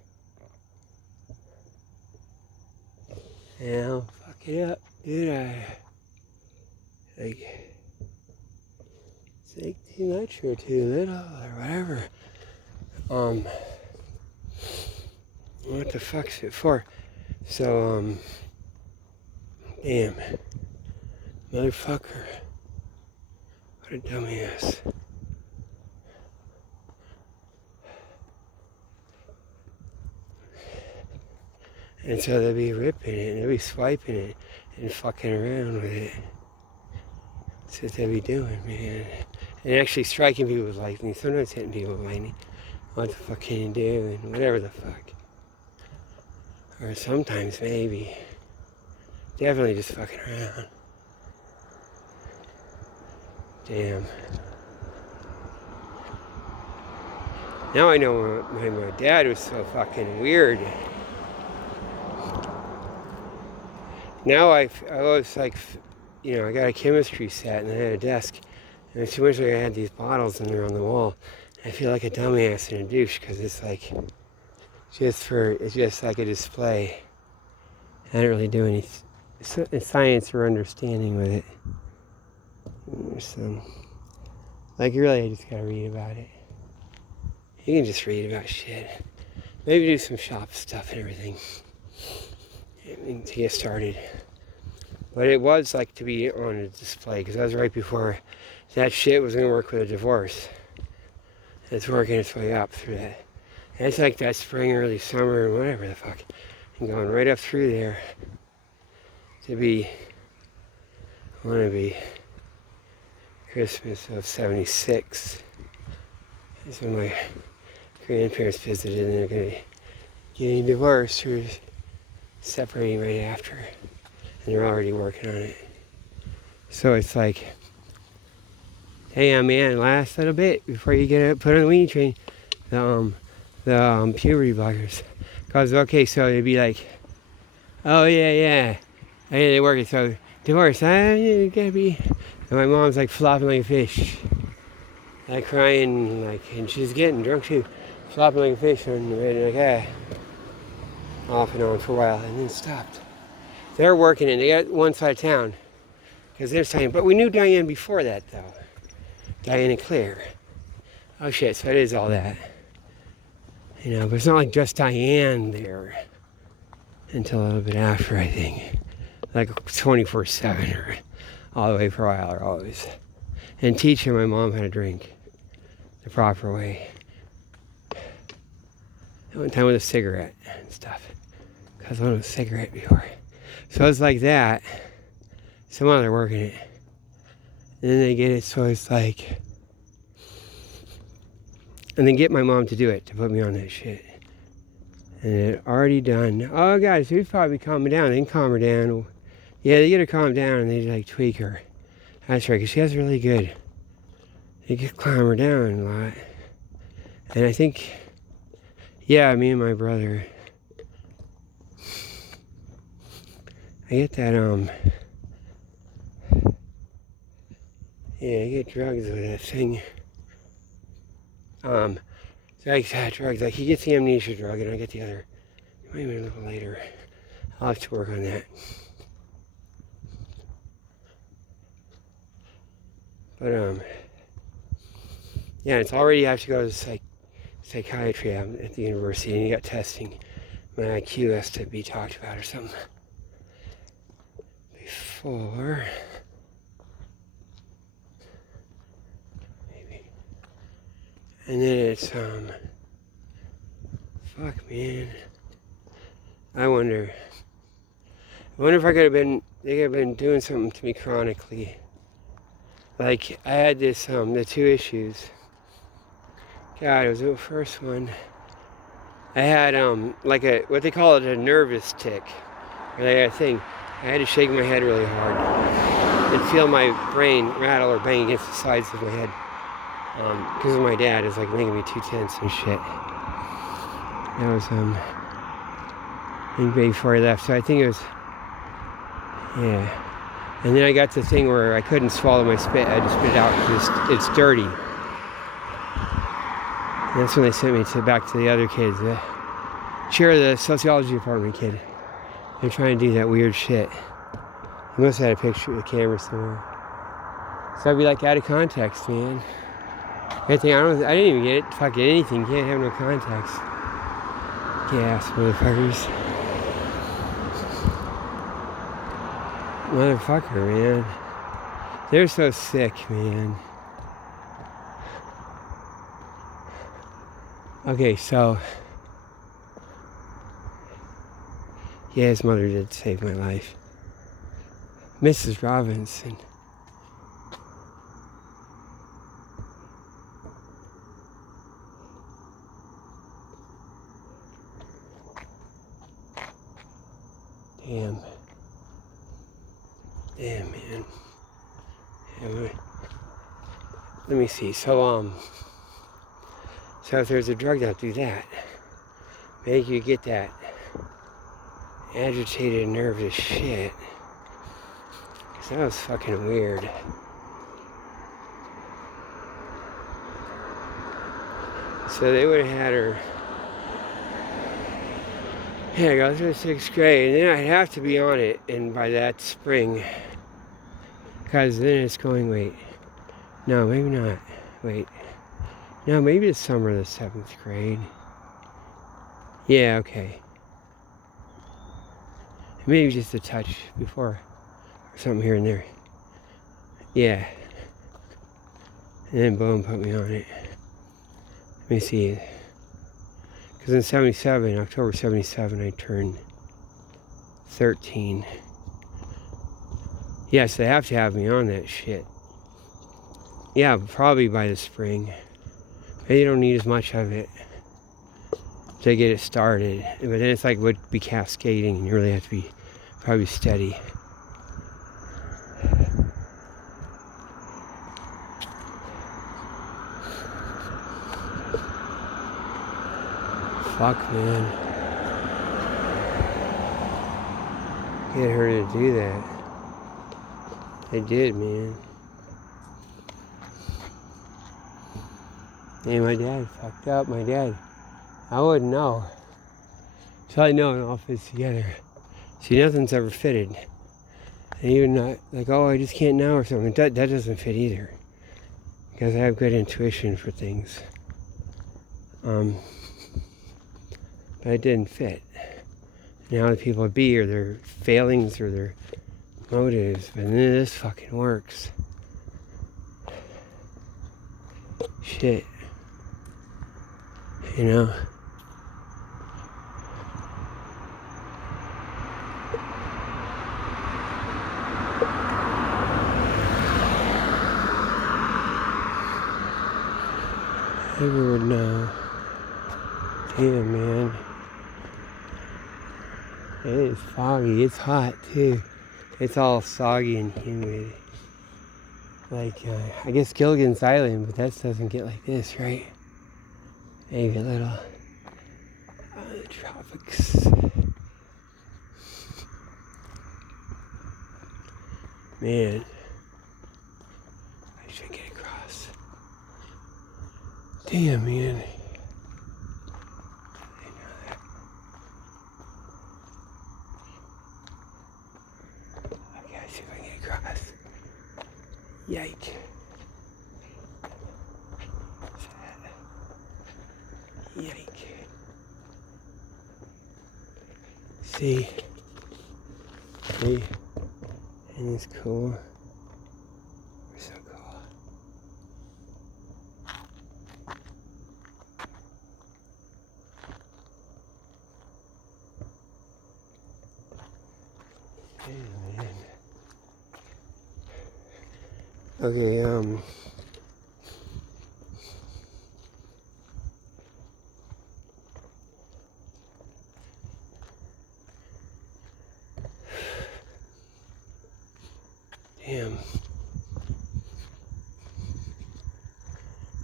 And I'll fuck it up, dude. Like, it's like too much or too little or whatever. What the fuck's it for? So, damn. Motherfucker. What a dumbass. And so they'll be ripping it, and they'll be swiping it, and fucking around with it. That's what they'll be doing, man. And actually striking people with lightning, sometimes hitting people with lightning. What the fuck can you do, and whatever the fuck. Or sometimes, maybe. Definitely just fucking around. Damn. Now I know why my dad was so fucking weird. Now I was like, you know, I got a chemistry set and I had a desk. And too much like I had these bottles and they're on the wall. I feel like a dumbass in a douche because it's like, it's just like a display. I don't really do any science or understanding with it. So, like really I just gotta read about it. You can just read about shit. Maybe do some shop stuff and everything. To get started. But it was like to be on a display because that was right before that shit was going to work with a divorce. It's working its way up through that. And it's like that spring, early summer, and whatever the fuck. And going right up through there to be, want to be Christmas of 76. That's when my grandparents visited and they're going to be getting divorced or separating right after, and they're already working on it. So it's like, hey, man, last little bit before you get put on the weenie train, the puberty blockers. Cause okay, so they'd be like, oh yeah, they work it. So divorce, you gotta be. And my mom's like flopping like a fish, like crying, like, and she's getting drunk too, flopping like a fish on the bed, like off and on for a while, and then stopped. They're working and they got one side of town, because they're saying, but we knew Diane before that though. Diane and Claire. Oh shit, so it is all that. You know, but it's not like just Diane there until a little bit after, I think. Like 24/7 or all the way for a while or always. And teaching my mom how to drink the proper way. One time with a cigarette and stuff. Because I wanted a cigarette before. So it's like that. Somehow they're working it. And then they get it so it's like... And then get my mom to do it, to put me on that shit. And it already done. Oh, guys, we've probably calmed down. They can calm her down. Yeah, they get her calmed down and they like tweak her. That's right, because she has really good. They can calm her down a lot. And I think, yeah, me and my brother, I get that, yeah, I get drugs with that thing. It's like that drugs, like he gets the amnesia drug and I get the other. Maybe a little later. I'll have to work on that. But, yeah, it's already, I have to go to psychiatry at the university, and you got testing. My IQ has to be talked about or something. Before, maybe. And then it's, fuck, man. I wonder if I could have been, they could have been doing something to me chronically. Like, I had this, the 2 issues. God, it was the first one. I had, like what they call it, a nervous tick. Or like a thing. I had to shake my head really hard. And feel my brain rattle or bang against the sides of my head. Because of my dad, is like making me too tense and shit. That was, I think before I left. So I think it was, yeah. And then I got the thing where I couldn't swallow my spit. I had to spit it out because it's dirty. And that's when they sent me back to the other kids. The chair of the sociology department kid. They're trying to do that weird shit. He must have had a picture of the camera somewhere. So I'd be like out of context, man. I didn't even get it. Fucking anything. Can't have no context. Gas, motherfuckers. Motherfucker, man. They're so sick, man. Okay, so... yeah, his mother did save my life. Mrs. Robinson. Damn. Damn, man. Yeah, let me see. So if there's a drug that'll do that, make you get that agitated, nervous shit. Cause that was fucking weird. So they would have had her. Yeah, I go through 6th grade, and then I'd have to be on it, and by that spring, because then it's going, wait, no, maybe not, wait, no, maybe the summer of the 7th grade, yeah, okay, maybe just a touch before, or something here and there, yeah, and then boom, put me on it. Let me see. Because in 77, October 77, I turned 13. Yes, they have to have me on that shit. Yeah, probably by the spring. Maybe you don't need as much of it to get it started. But then it's like would be cascading and you really have to be probably steady. Fuck, man. Get her to do that. They did, man. Hey, my dad fucked up. My dad. I wouldn't know. So I know it all fits together. See, nothing's ever fitted. And even not like, oh, I just can't now or something. That doesn't fit either. Because I have good intuition for things. but it didn't fit. Now the people be or their failings or their motives, but none of this fucking works. Shit. You know? Whoever would know. Damn, man. It is foggy. It's hot, too. It's all soggy and humid. Like, I guess Gilligan's Island, but that doesn't get like this, right? Maybe a little. Tropics. Man. I should get across. Damn, man. Okay, see if I can get across. Yike. Yike. See? See? And it's cool. We're so cool. Damn, man. Okay, damn.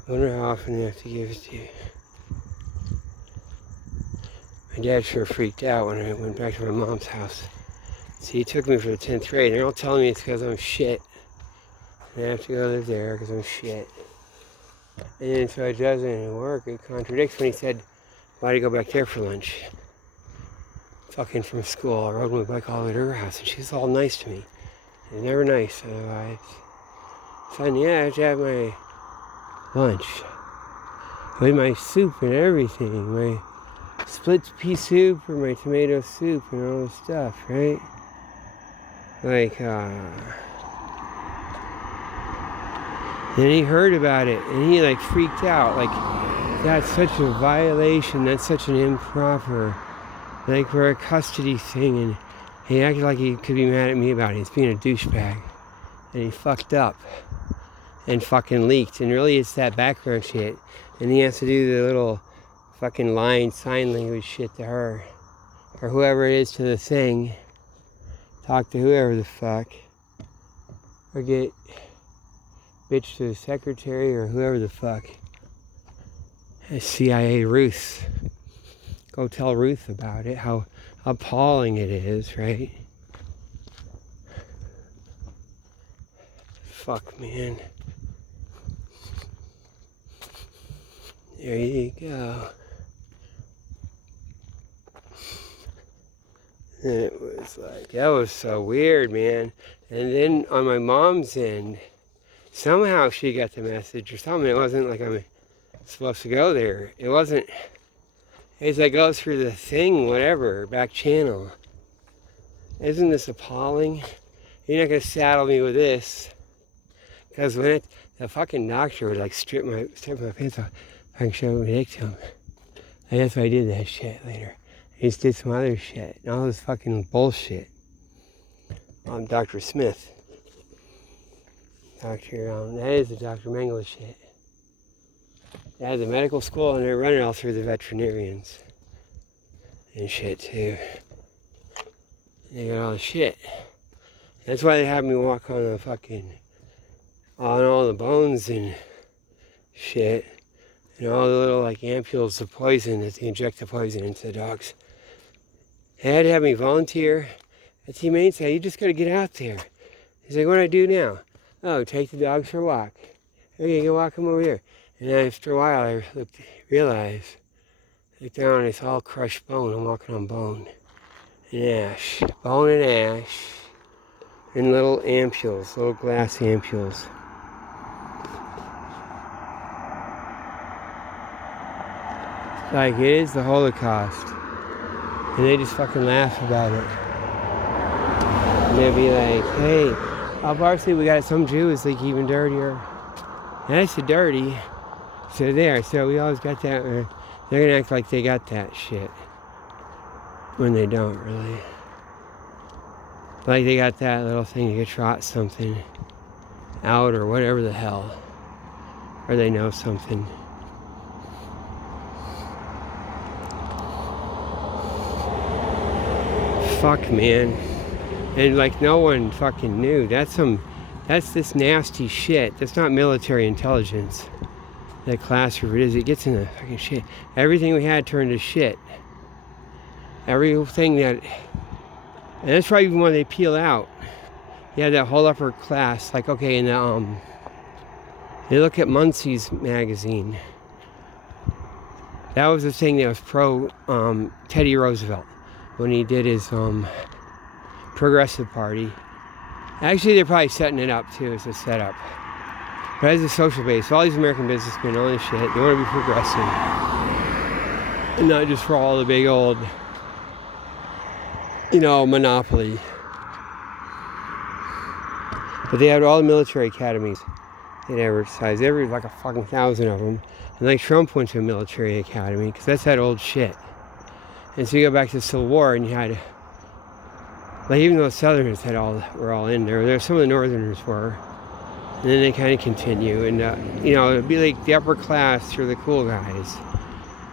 I wonder how often they have to give it to you. My dad sure freaked out when I went back to my mom's house. See, he took me for the 10th grade, and they're all telling me it's because I'm shit. And I have to go live there because I'm shit. And then so it doesn't work. It contradicts when he said, why do you go back there for lunch? Fucking from school, I rode my bike all the way to her house, and she's all nice to me. She's never nice otherwise. Son, yeah, I have to have my lunch. With my soup and everything. My split pea soup or my tomato soup and all this stuff, right? Like, then he heard about it, and he, like, freaked out. Like, that's such a violation. That's such an improper. Like, we're a custody thing, and he acted like he could be mad at me about it. He's being a douchebag. And he fucked up. And fucking leaked. And really, it's that background shit. And he has to do the little fucking sign language shit to her. Or whoever it is to the thing. Talk to whoever the fuck. Or get bitch to the secretary or whoever the fuck. CIA Ruth. Go tell Ruth about it, how appalling it is, right? Fuck, man. There you go. And it was like, that was so weird, man. And then on my mom's end, somehow she got the message or something. It wasn't like I'm supposed to go there. It wasn't, as I go through the thing, whatever, back channel. Isn't this appalling? You're not going to saddle me with this. Because when the fucking doctor would like strip my pants off, I can show my dick to him. And that's why I did that shit later. I just did some other shit. And all this fucking bullshit. I'm Dr. Smith. That is the Dr. Mengele shit. They had the medical school and they're running all through the veterinarians. And shit too. They got all the shit. That's why they have me walk on the fucking, on all the bones and shit. And all the little like ampules of poison that they inject the poison into the dogs. They had to have me volunteer. That's the humane side. You just gotta get out there. He's like, what do I do now? Oh, take the dogs for a walk. Okay, go walk them over here. And then after a while, I realized, look down, it's all crushed bone. I'm walking on bone and ash. Bone and ash. And little ampules, little glass ampules. Like, it is the Holocaust. And they just fucking laugh about it. And they'll be like, hey, varsity, we got some Jews like even dirtier. And I said dirty. So there, so we always got that. They're gonna act like they got that shit. When they don't really. Like they got that little thing to get trot something out or whatever the hell. Or they know something. Fuck, man. And like no one fucking knew. That's this nasty shit. That's not military intelligence. That classroom, it gets in the fucking shit. Everything we had turned to shit. Everything that, and that's probably even when they peel out. You had that whole upper class, like okay, in the they look at Muncie's magazine. That was the thing that was pro Teddy Roosevelt when he did his Progressive Party. Actually, they're probably setting it up too as a setup. But as a social base, all these American businessmen, all this shit, they want to be progressive. And not just for all the big old, monopoly. But they had all the military academies. They'd advertise. There were like a fucking 1,000 of them. And like Trump went to a military academy, because that's that old shit. And so you go back to the Civil War, and you had, like even though the Southerners were all in there, some of the Northerners were. And then they kind of continue, and it'd be like the upper class or the cool guys.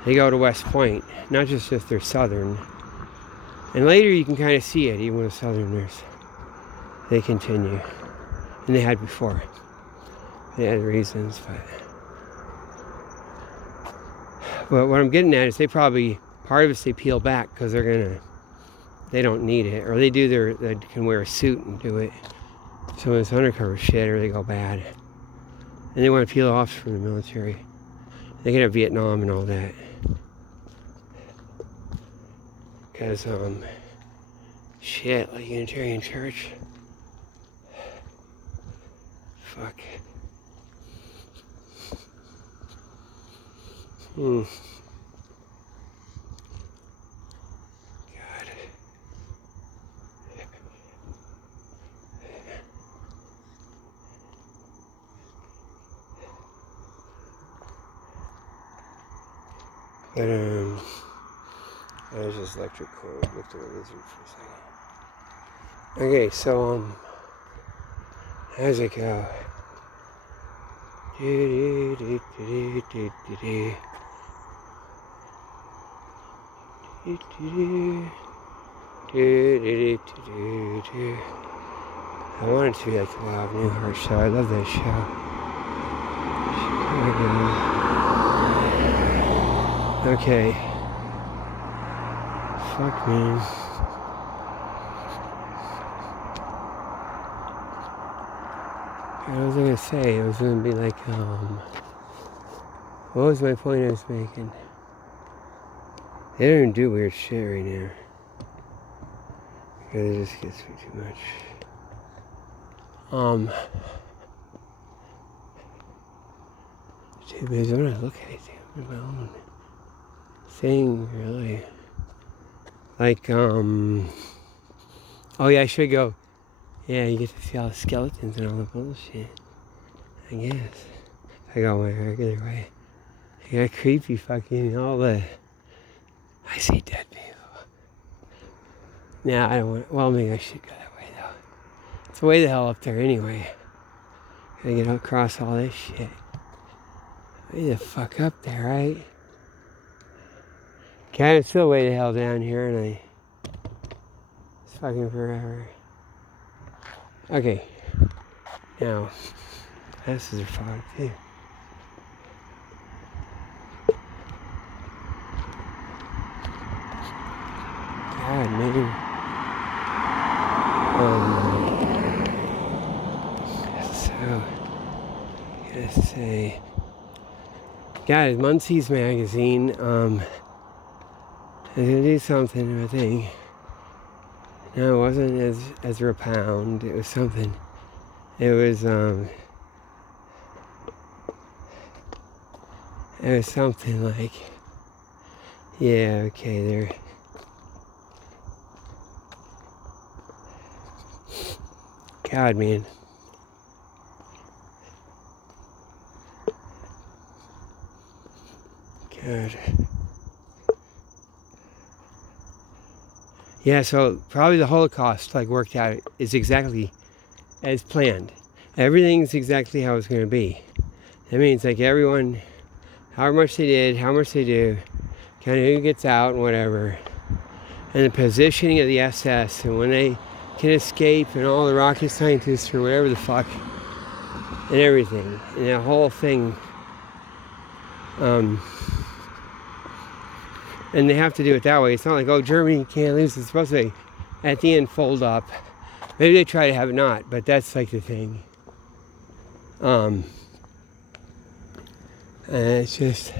They go to West Point, not just if they're Southern. And later you can kind of see it, even with Southerners. They continue, and they had before. They had reasons, but what I'm getting at is they probably part of it they peel back because they don't need it, or they can wear a suit and do it. Some of this undercover shit, or they go bad. And they want to peel off from the military. They can have Vietnam and all that. Because, shit, like Unitarian Church. Fuck. God. But, I was just electric cord. Looked at a lizard for a second. Okay, so, how's it go? I want it to be like the Law of Newhart show. I love that show. Okay. Fuck, man. What was I gonna say? It was gonna be like, what was my point I was making? They don't even do weird shit right now. Because it just gets me too much. Too busy. I'm not looking at anything. I'm in my own thing, really. Like, oh yeah, I should go. Yeah, you get to see all the skeletons and all the bullshit. I guess. I go my regular way. I got creepy fucking I see dead people. Nah, I don't want, well, maybe I should go that way though. It's way the hell up there anyway. Gotta get across all this shit. Way the fuck up there, right? Okay, it's still way the hell down here, and it's fucking forever. Okay, now, this is a fog too. God, man. So, I gotta say, guys, Muncie's magazine, I was gonna do something, I think. No, it wasn't Ezra Pound. It was something. It was something like, yeah, okay, there. God, man. God. Yeah, so probably the Holocaust, like, worked out is exactly as planned. Everything's exactly how it's going to be. That means, like, everyone, however much they did, how much they do, kind of who gets out and whatever. And the positioning of the SS, and when they can escape, and all the rocket scientists or whatever the fuck, and everything. And that whole thing. And they have to do it that way. It's not like, oh, Germany can't lose. It's supposed to be, at the end, fold up. Maybe they try to have it not, but that's like the thing. And it's just...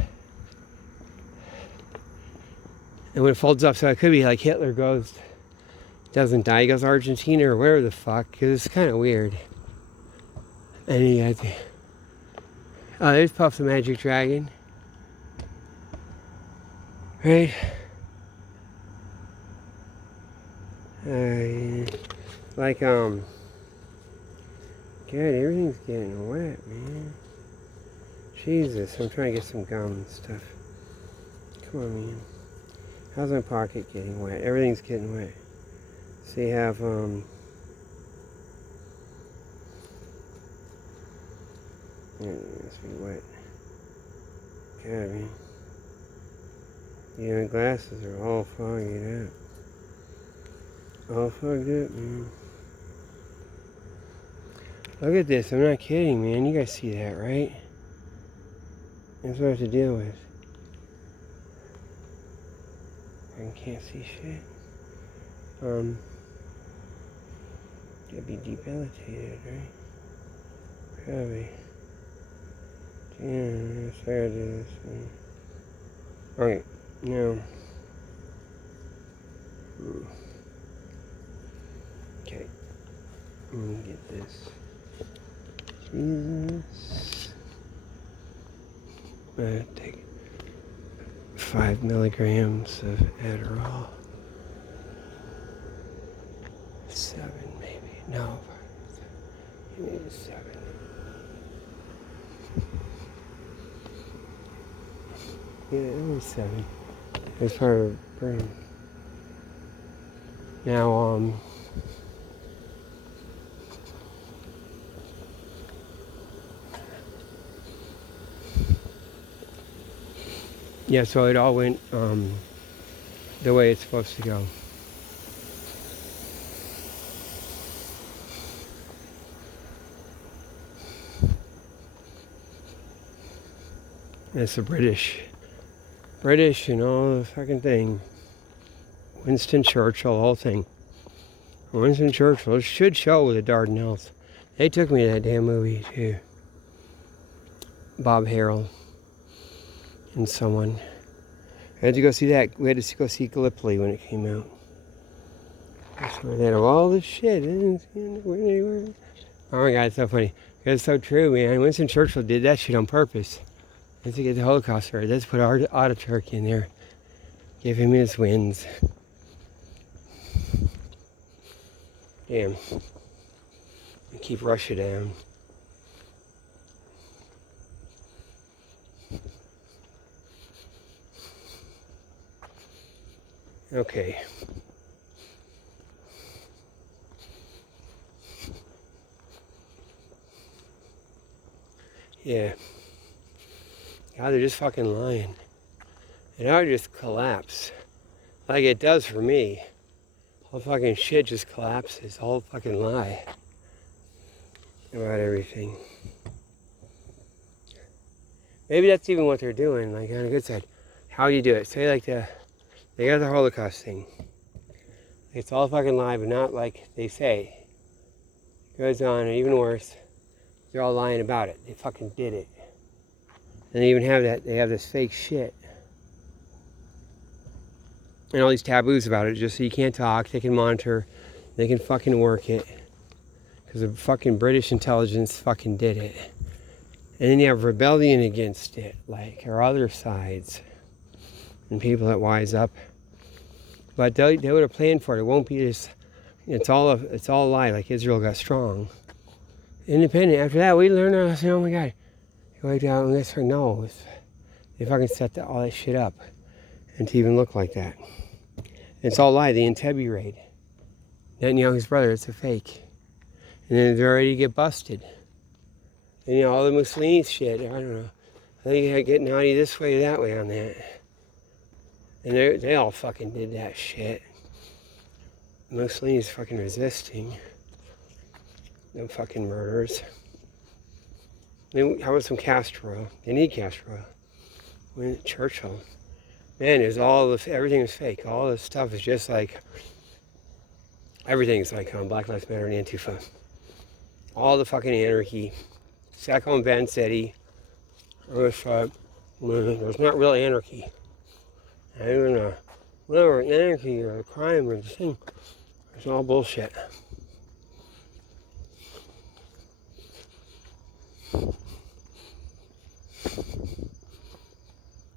And when it folds up, so it could be like Hitler goes, doesn't die, he goes to Argentina or wherever the fuck, because it's kind of weird. And he had to... Oh, there's Puff the Magic Dragon. Right? Like, God, everything's getting wet, man. Jesus, I'm trying to get some gum and stuff. Come on, man. How's my pocket getting wet? Everything's getting wet. So you have, it must be wet. God, man. Yeah, my glasses are all fogged up. All fogged up, man. Look at this. I'm not kidding, man. You guys see that, right? That's what I have to deal with. I can't see shit. Gotta be debilitated, right? Probably. Yeah, I'm sorry to do this. Okay, now. Okay. Let me get this. Jesus. I'm gonna take 5 milligrams of Adderall. 7 maybe. No. Maybe 7. Yeah, it was 7. It's part of the brain. Now, yeah, so it all went the way it's supposed to go. It's the British and all the fucking thing. Winston Churchill, the whole thing. Winston Churchill should show with the Dardanelles. They took me to that damn movie too. Bob Harrell and someone. I had to go see that. We had to go see Gallipoli when it came out. That's where they had all this shit. Oh my God, it's so funny. It's so true, man. Winston Churchill did that shit on purpose. Let's get the Holocaust started. Let's put Ataturk in there. Give him his wins. Damn. And keep Russia down. Okay. Yeah. God, they're just fucking lying. It ought to just collapse. Like it does for me. All fucking shit just collapses. All fucking lie. About everything. Maybe that's even what they're doing, like on a good side. How do you do it? Say like they got the Holocaust thing. It's all fucking lie, but not like they say. It goes on, and even worse, they're all lying about it. They fucking did it. And they even have that, they have this fake shit. And all these taboos about it, just so you can't talk, they can monitor, they can fucking work it. Because the fucking British intelligence fucking did it. And then you have rebellion against it, like, or other sides. And people that wise up. But they would have planned for it. It won't be this It's all a lie. Like Israel got strong, independent. After that, we learned. I said, "Oh my God, go down and this or no." They fucking set all that shit up, and to even look like that, it's all a lie. The Entebbe raid. Netanyahu's brother. It's a fake, and then they're ready to get busted. And all the Mussolini shit. I don't know. I think you had getting naughty this way or that way on that, and they all fucking did that shit. Mussolini's fucking resisting them fucking murders. How about some castor oil? They need castor oil. Churchill. Man, everything was fake. All this stuff is just like, everything's like Black Lives Matter and Antifa. All the fucking anarchy. Sacco and Ben said there's not real anarchy. Not even whatever anarchy or crime or the thing. It's all bullshit.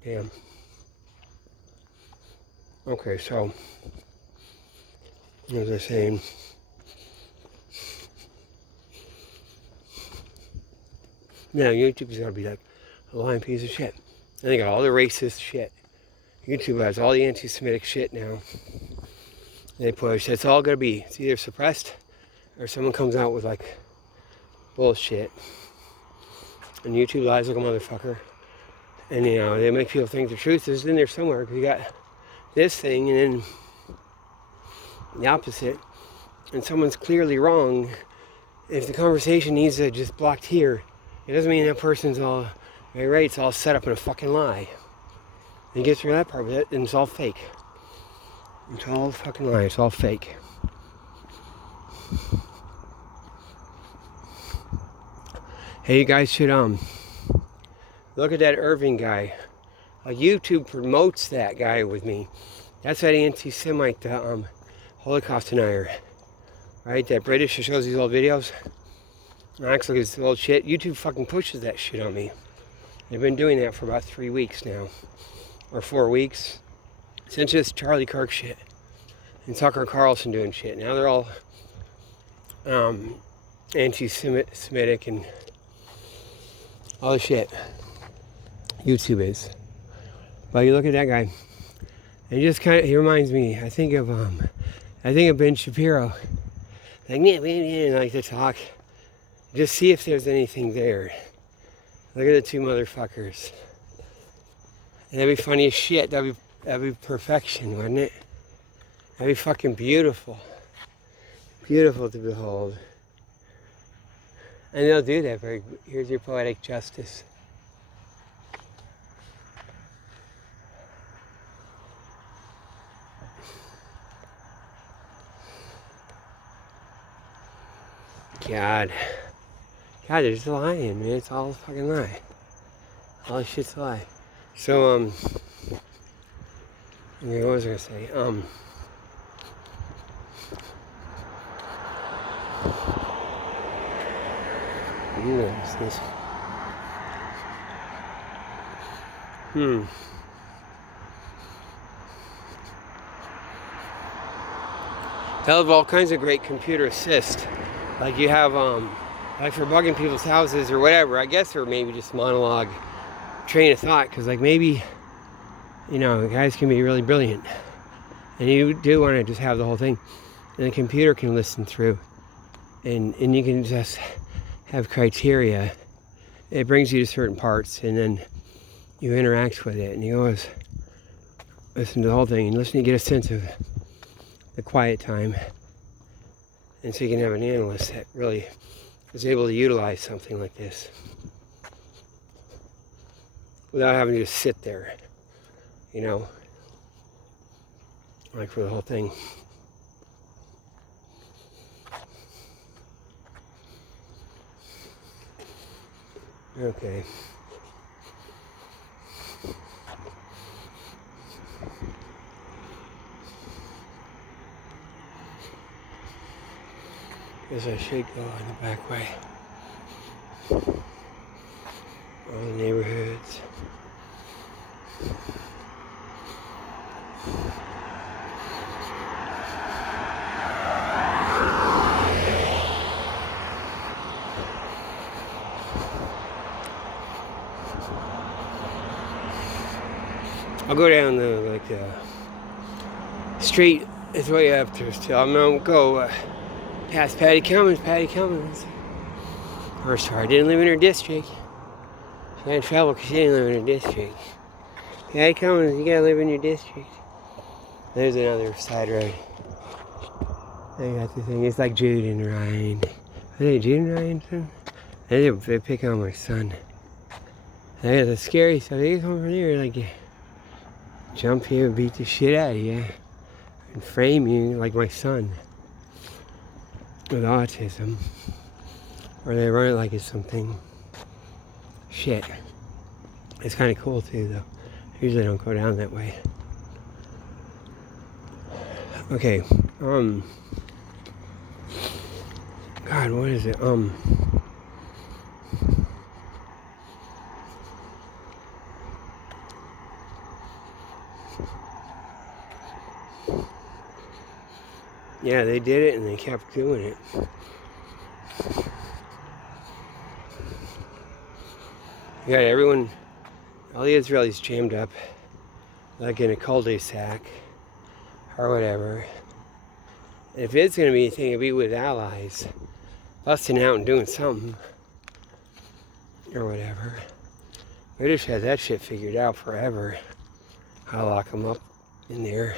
Damn. Okay, so as I was saying, yeah, YouTube's gotta be like a lying piece of shit. And they got all the racist shit. YouTube has all the anti-Semitic shit now. They push. It's all gonna be. It's either suppressed or someone comes out with like bullshit. And YouTube lies like a motherfucker. And they make people think the truth is in there somewhere. Because you got this thing and then the opposite. And someone's clearly wrong. If the conversation needs to just blocked here, it doesn't mean that person's all right. It's all set up in a fucking lie. And you get through that part of it, and it's all fake. It's all fucking lie. It's all fake. Hey, you guys should look at that Irving guy. YouTube promotes that guy with me. That's that anti-Semite, Holocaust denier, right? That British who shows these old videos. Acts like it's old shit. YouTube fucking pushes that shit on me. They've been doing that for about 3 weeks now, or 4 weeks. Since this Charlie Kirk shit and Tucker Carlson doing shit. Now they're all anti-Semitic and all the shit. YouTube is. But you look at that guy, and he reminds me. I think of Ben Shapiro. Like to talk. Just see if there's anything there. Look at the two motherfuckers. And that'd be funny as shit. That'd be perfection, wouldn't it? That'd be fucking beautiful. Beautiful to behold. And they'll do that. Here's your poetic justice. God, they're just lying, man. It's all a fucking lie. All this shit's a lie. So, what was I gonna say? This. They'll have all kinds of great computer assist. Like you have, like for bugging people's houses or whatever, I guess, or maybe just monologue train of thought, because like maybe, guys can be really brilliant. And you do want to just have the whole thing. And the computer can listen through. And you can just have criteria. It brings you to certain parts, and then you interact with it, and you always listen to the whole thing, and listen to get a sense of the quiet time. And so you can have an analyst that really is able to utilize something like this without having to just sit there, like for the whole thing. Okay. Guess I should go in the back way. All the neighborhoods. I'll go down the street. It's way up to still. I'm gonna go past Patty Cummins. First her, I didn't live in her district. She had trouble because she didn't live in her district. Patty Cummins, you gotta live in your district. There's another side road. They got the thing. It's like Jude and Ryan. Are they Jude and Ryan? Son? They pick on my son. They got the scary stuff. They come over there like jump you and beat the shit out of you and frame you like my son with autism. Or they run it like it's something shit. It's kind of cool too, though. Usually don't go down that way. Okay, God, what is it? Yeah, they did it and they kept doing it. You got everyone, all the Israelis jammed up, like in a cul-de-sac or whatever. And if it's going to be anything, it'll be with allies, busting out and doing something or whatever. British had that shit figured out forever. How to lock them up in there.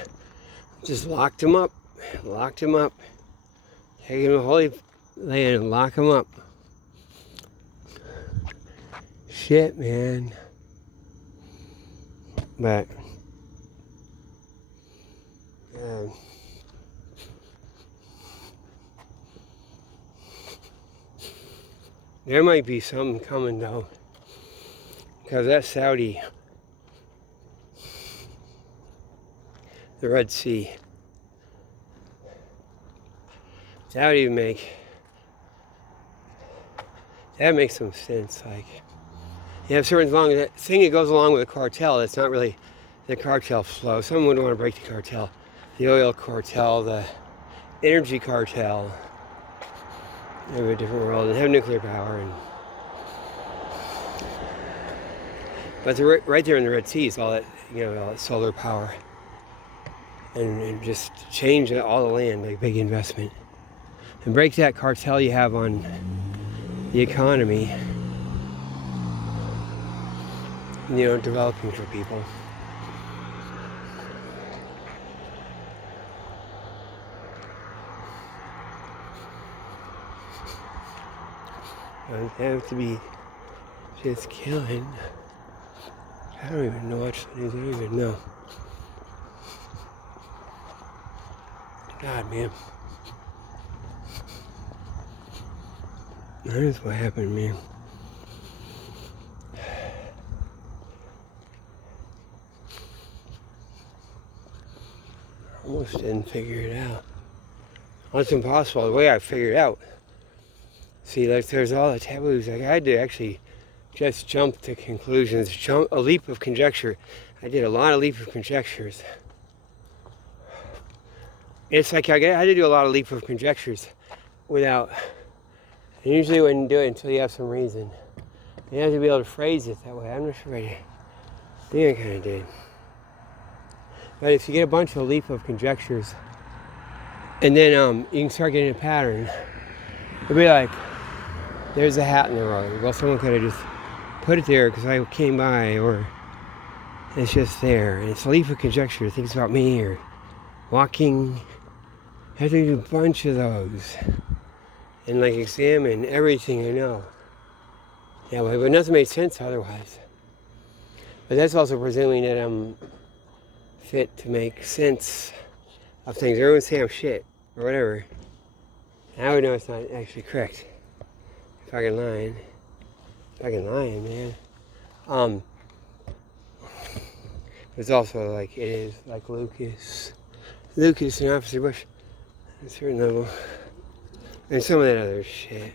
Just locked them up. Take them to the Holy Land and lock them up. Shit, man. But there might be something coming though, because that Saudi, the Red Sea, that makes some sense. Like, you have certain that thing that goes along with the cartel. It's not really the cartel flow. Someone would want to break the cartel, the oil cartel, the energy cartel. Have a different world and have nuclear power, but right there in the Red Sea is all that, all that solar power, and just change all the land, like big investment, and break that cartel you have on the economy. Developing for people. Don't have to be just killing. I don't even watch the news. I don't even know. God, man. That is what happened, man. Almost didn't figure it out. Well, it's impossible. The way I figured it out. See, there's all the taboos. I had to actually just jump to conclusions, a leap of conjecture. I did a lot of leap of conjectures. It's like I had to do a lot of leap of conjectures without. I usually wouldn't do it until you have some reason. You have to be able to phrase it that way. I'm not sure I think I kind of did. But if you get a bunch of leap of conjectures, and then you can start getting a pattern. It'll be like, there's a hat in the road. Well, someone could have just put it there because I came by, or it's just there. And it's a leap of conjecture. Things about me or walking. I have to do a bunch of those. And examine everything I know. Yeah, but nothing made sense otherwise. But that's also presuming that I'm fit to make sense of things. Everyone say I'm shit or whatever. And I would know it's not actually correct. Fucking lying, man. It's also it is like Lucas and Officer Bush at a certain level, and some of that other shit.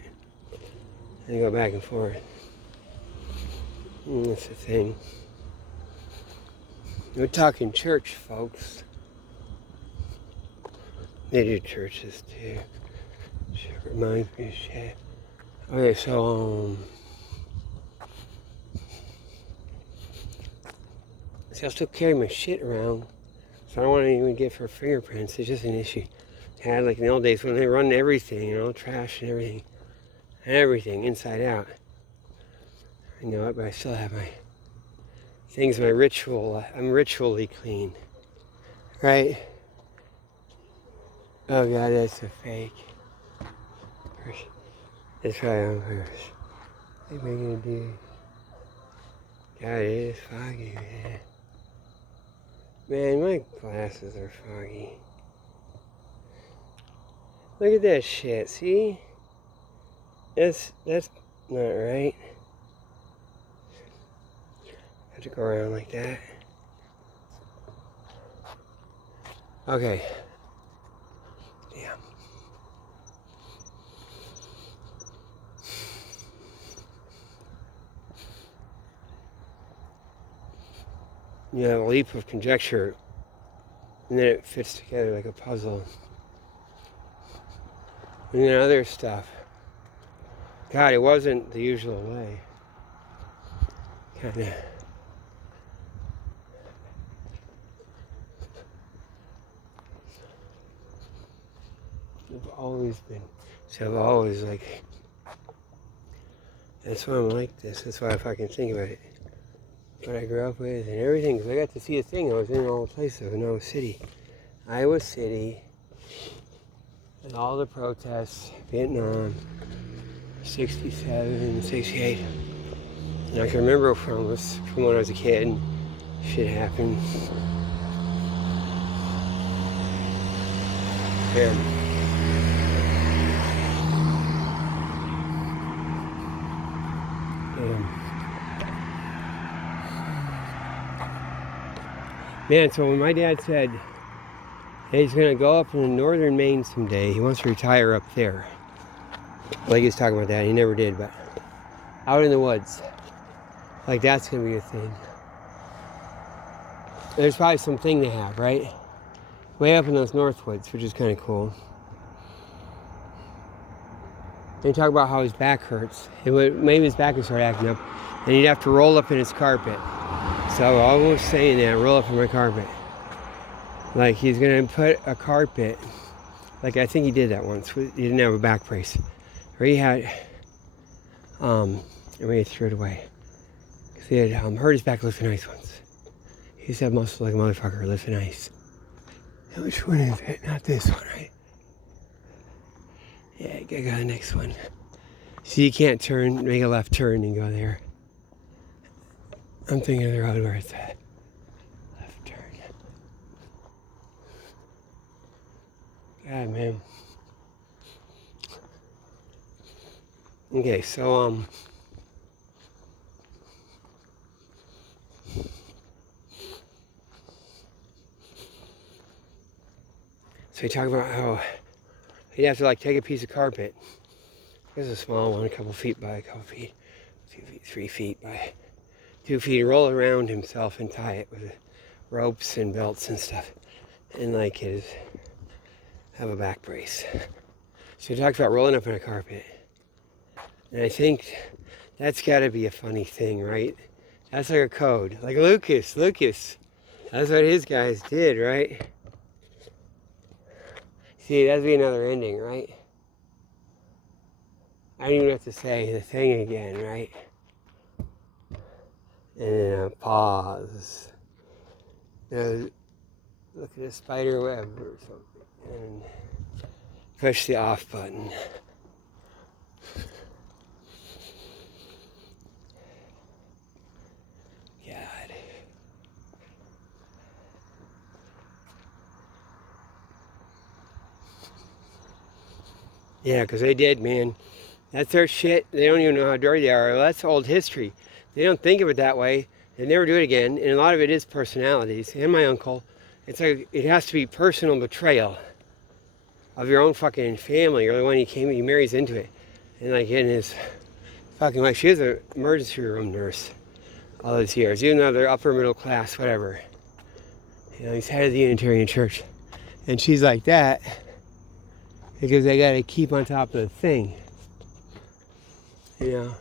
They go back and forth. And that's the thing. We're talking church, folks. They do churches too. Shit reminds me of shit. Okay, so See, I still carry my shit around. So I don't want to even get for fingerprints. It's just an issue. I had like in the old days when they run everything, you know, trash and everything. Everything inside out. I know it, but I still have my things, my ritual. I'm ritually clean. Right? Oh God, that's a fake. That's right on first. They making a do. God, it is foggy, man. Man, my glasses are foggy. Look at that shit, see? That's not right. I have to go around like that. Okay. Damn. You have a leap of conjecture, and then it fits together like a puzzle. And then other stuff. God, it wasn't the usual way. Kinda. I've always been. So I've always like. That's why I'm like this. That's why if I can think about it. What I grew up with and everything. Because I got to see a thing. I was in all the places in Iowa City. Iowa City. And all the protests. Vietnam. 67, 68. And I can remember from when I was a kid. And shit happened. And man, so when my dad said hey, he's going to go up in northern Maine someday, he wants to retire up there. Like he was talking about that, he never did, but out in the woods. Like that's going to be a thing. There's probably something to have, right? Way up in those north woods, which is kind of cool. And he talked about how his back hurts. Maybe his back would start acting up, and he'd have to roll up in his carpet. So I was saying that, roll up in my carpet. Like he's gonna put a carpet, like I think he did that once. He didn't have a back brace. Or he had, I mean he threw it away. Because he had hurt his back lifting ice once. He used to have muscle like a motherfucker lifting ice. Now, which one is it? Not this one, right? Yeah, I got the next one. So you can't turn, make a left turn and go there. I'm thinking of the road where it's at. Left turn. God, man. Okay, so, so you talk about how he'd have to like take a piece of carpet. This is a small one, a couple feet by a couple feet, 2 feet, 3 feet by 2 feet, roll it around himself and tie it with ropes and belts and stuff. And like have a back brace. So he talks about rolling up in a carpet. And I think that's gotta be a funny thing, right? That's like a code. Like Lucas. That's what his guys did, right? See, that'd be another ending, right? I don't even have to say the thing again, right? And then a pause. Look at a spider web or something. And push the off button. God. Yeah, because they did, man. That's their shit. They don't even know how dirty they are. Well, that's old history. They don't think of it that way. They never do it again. And a lot of it is personalities. And my uncle, it's like it has to be personal betrayal of your own fucking family. You're the one he marries into it. And like in his fucking wife, she was an emergency room nurse all those years. Even though they're upper middle class, whatever. You know, he's head of the Unitarian Church. And she's like that because they got to keep on top of the thing. You know,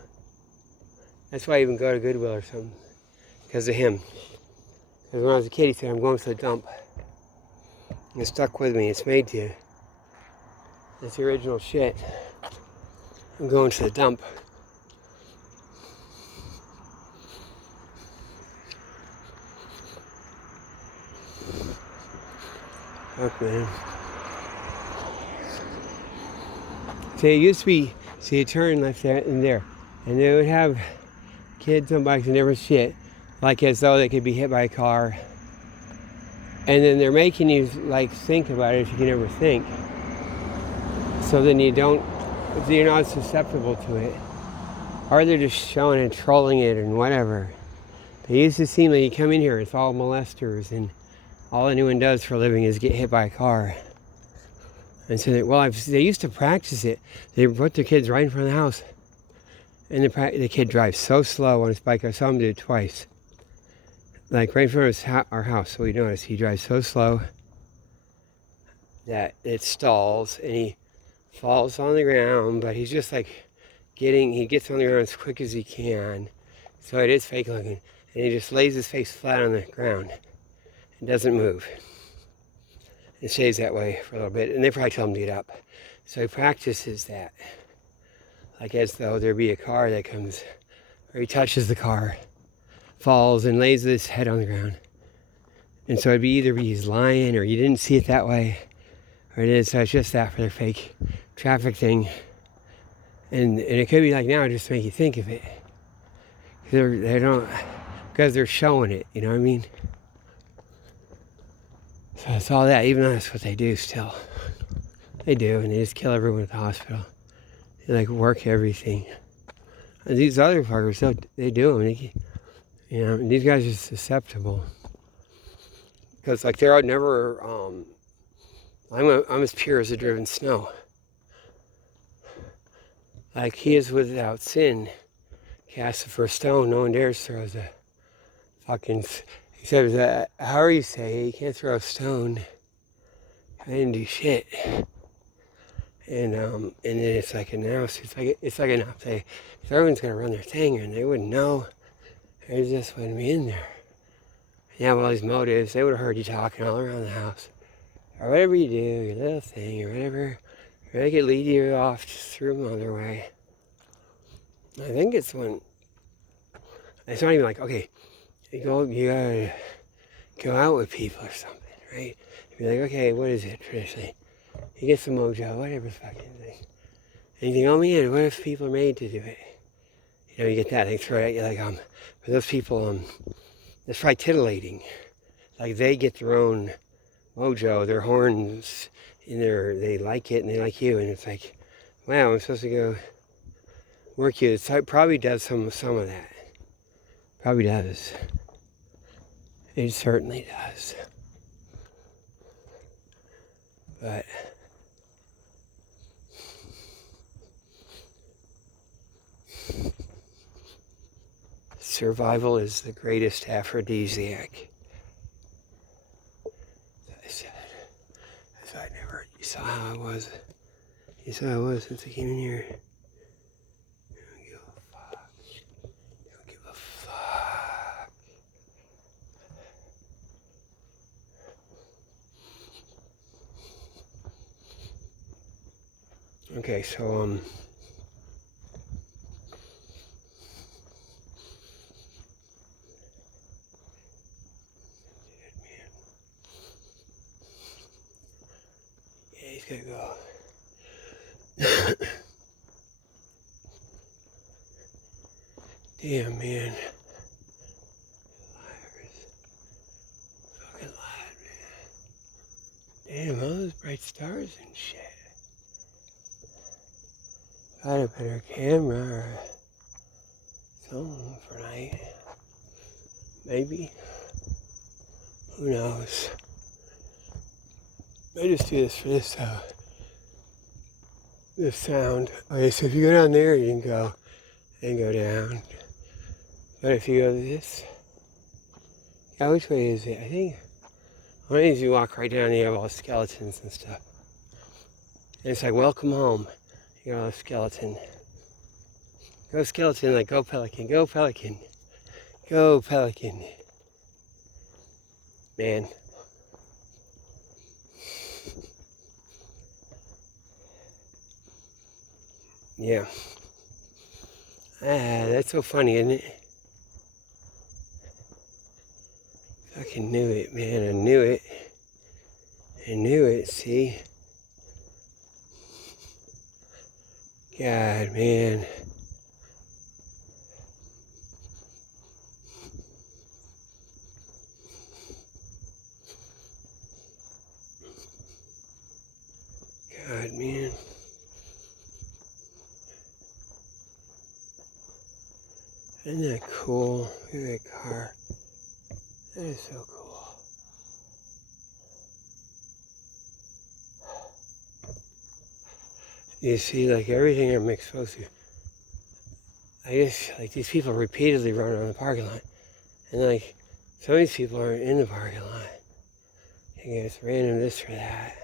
that's why I even go to Goodwill or something, because of him. Because when I was a kid, he said, I'm going to the dump. It stuck with me. It's made to. It's the original shit. I'm going to the dump. Fuck, man. See, it used to be, you turn left there and there, and they would have kids on bikes and different shit, like as though they could be hit by a car. And then they're making you like think about it if you can ever think. So then you're not susceptible to it. Or they're just showing and trolling it and whatever. It used to seem like you come in here, it's all molesters, and all anyone does for a living is get hit by a car. And so they used to practice it. They put their kids right in front of the house. And the kid drives so slow on his bike. I saw him do it twice. Like right in front of our house. So we noticed he drives so slow that it stalls and he falls on the ground. But he's just like he gets on the ground as quick as he can. So it is fake looking. And he just lays his face flat on the ground and doesn't move. It stays that way for a little bit. And they probably tell him to get up. So he practices that. Like as though there be a car that comes, or he touches the car, falls and lays his head on the ground. And so it'd be either he's lying or you didn't see it that way, or it is, so it's just that for their fake traffic thing. And it could be like now just to make you think of it. Because they're showing it, you know what I mean? So it's all that, even though that's what they do still. They do, and they just kill everyone at the hospital. They like work everything. And these other fuckers, they do them. These guys are susceptible. Because like they're never, I'm as pure as the driven snow. Like he is without sin. Cast the first stone, no one dares throw the fucking, he says, how are you say, you can't throw a stone. I didn't do shit. And then it's like it's like enough. Everyone's gonna run their thing and they wouldn't know. They just wouldn't be in there. You have all these motives, they would have heard you talking all around the house. Or whatever you do, your little thing, or whatever. Or they could lead you off just through another way. I think it's not even like, okay, you gotta go out with people or something, right? You're like, okay, what is it traditionally? You get some mojo, whatever fucking thing. And you think, oh man, what if people are made to do it? You get that, they throw it at you like, for those people, it's probably titillating. Like they get their own mojo, their horns, they like it and they like you, and it's like, wow, I'm supposed to go work you. It probably does some of that. Probably does. It certainly does. But survival is the greatest aphrodisiac. I said, you saw how I was. You saw how I was since I came in here. Don't give a fuck. Okay, so yeah, he's gotta go. Damn, man. Liars. Fucking lied, man. Damn, all those bright stars and shit. Got a better camera or something for night. Maybe. Who knows? I just do this for this sound. Okay, so if you go down there, you can go and go down. But if you go this, yeah, which way is it? I think one of these you walk right down and you have all the skeletons and stuff. And it's like, welcome home. You got a skeleton. Go skeleton, like go pelican, go pelican. Go pelican. Man. Yeah. That's so funny, isn't it? Fucking knew it, man. I knew it. I knew it, see? God, man. God, man. Isn't that cool? Look at that car. That is so cool. You see, like everything I'm exposed to, I guess, like these people repeatedly run around the parking lot. And like, some of these people aren't in the parking lot. You get random this or that.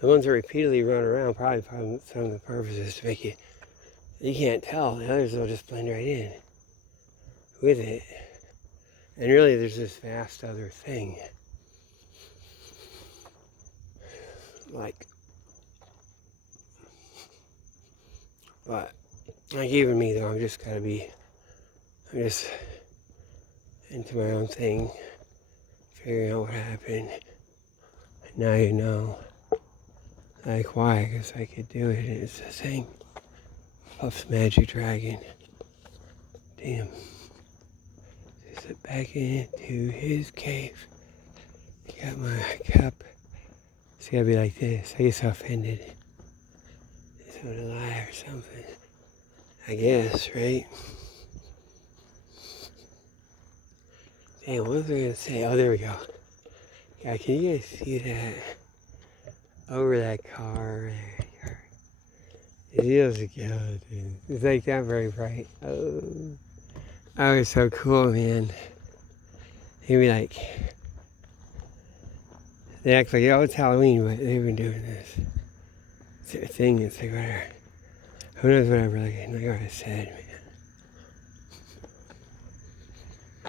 The ones that repeatedly run around probably some of the purposes to make you can't tell. The others will just blend right in with it. And really, there's this vast other thing. Like even me though, I'm just into my own thing, figuring out what happened. And now you know. Like why? Because I could do it, and it's the thing. Puff's Magic Dragon. Damn. Sit back into his cave. Got my cup. It's gotta be like this. I get so offended. It's not a lie or something. I guess, right? Damn, what was I gonna say? Oh, there we go. God, can you guys see that? Over that car. It is a skeleton. It's like that very bright. Oh, it's so cool, man. They'd be like, they act like, oh, it's Halloween, but they've been doing this. It's a thing, it's like whatever. Who knows what I really like what I said,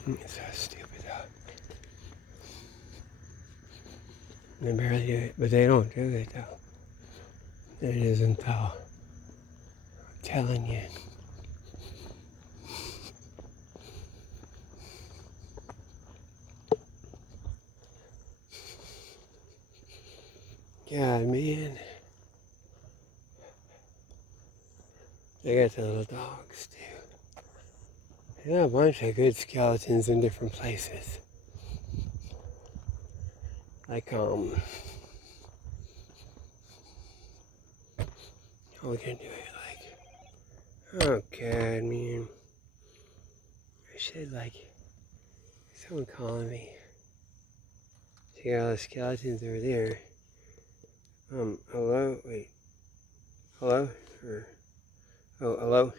man. It's so stupid though. They barely do it, but they don't do it though. It isn't though. I'm telling you. God, man. They got the little dogs too. They got a bunch of good skeletons in different places. Like, how we can do it, like, oh God, man. I should, like, someone calling me. See all the skeletons over there. Hello? Wait. Hello? Oh, hello?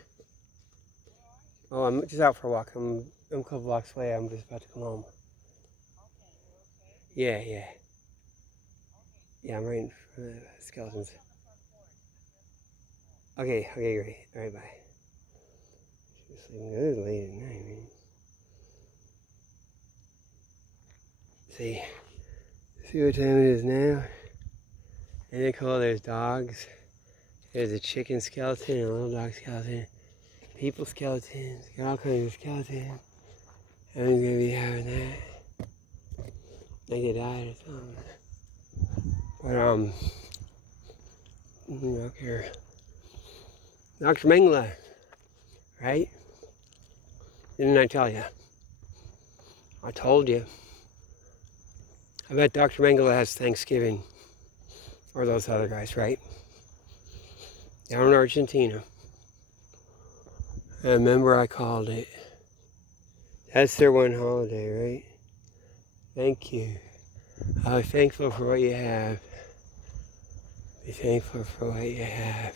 Oh, I'm just out for a walk. I'm a couple blocks away. I'm just about to come home. Yeah. Yeah, I'm right in front of the skeletons. Okay, great. Alright, bye. Just leaving good late at night, man. See what time it is now? And they call there's dogs. There's a chicken skeleton and a little dog skeleton. People skeletons. Got all kinds of skeletons. Everyone's gonna be having that. Like they died or something. But okay. Dr. Mengele, right? Didn't I tell you? I told you. I bet Dr. Mengele has Thanksgiving. Or those other guys, right? Down in Argentina. I remember I called it. That's their one holiday, right? Thank you. I was thankful for what you have. Be thankful for what you have.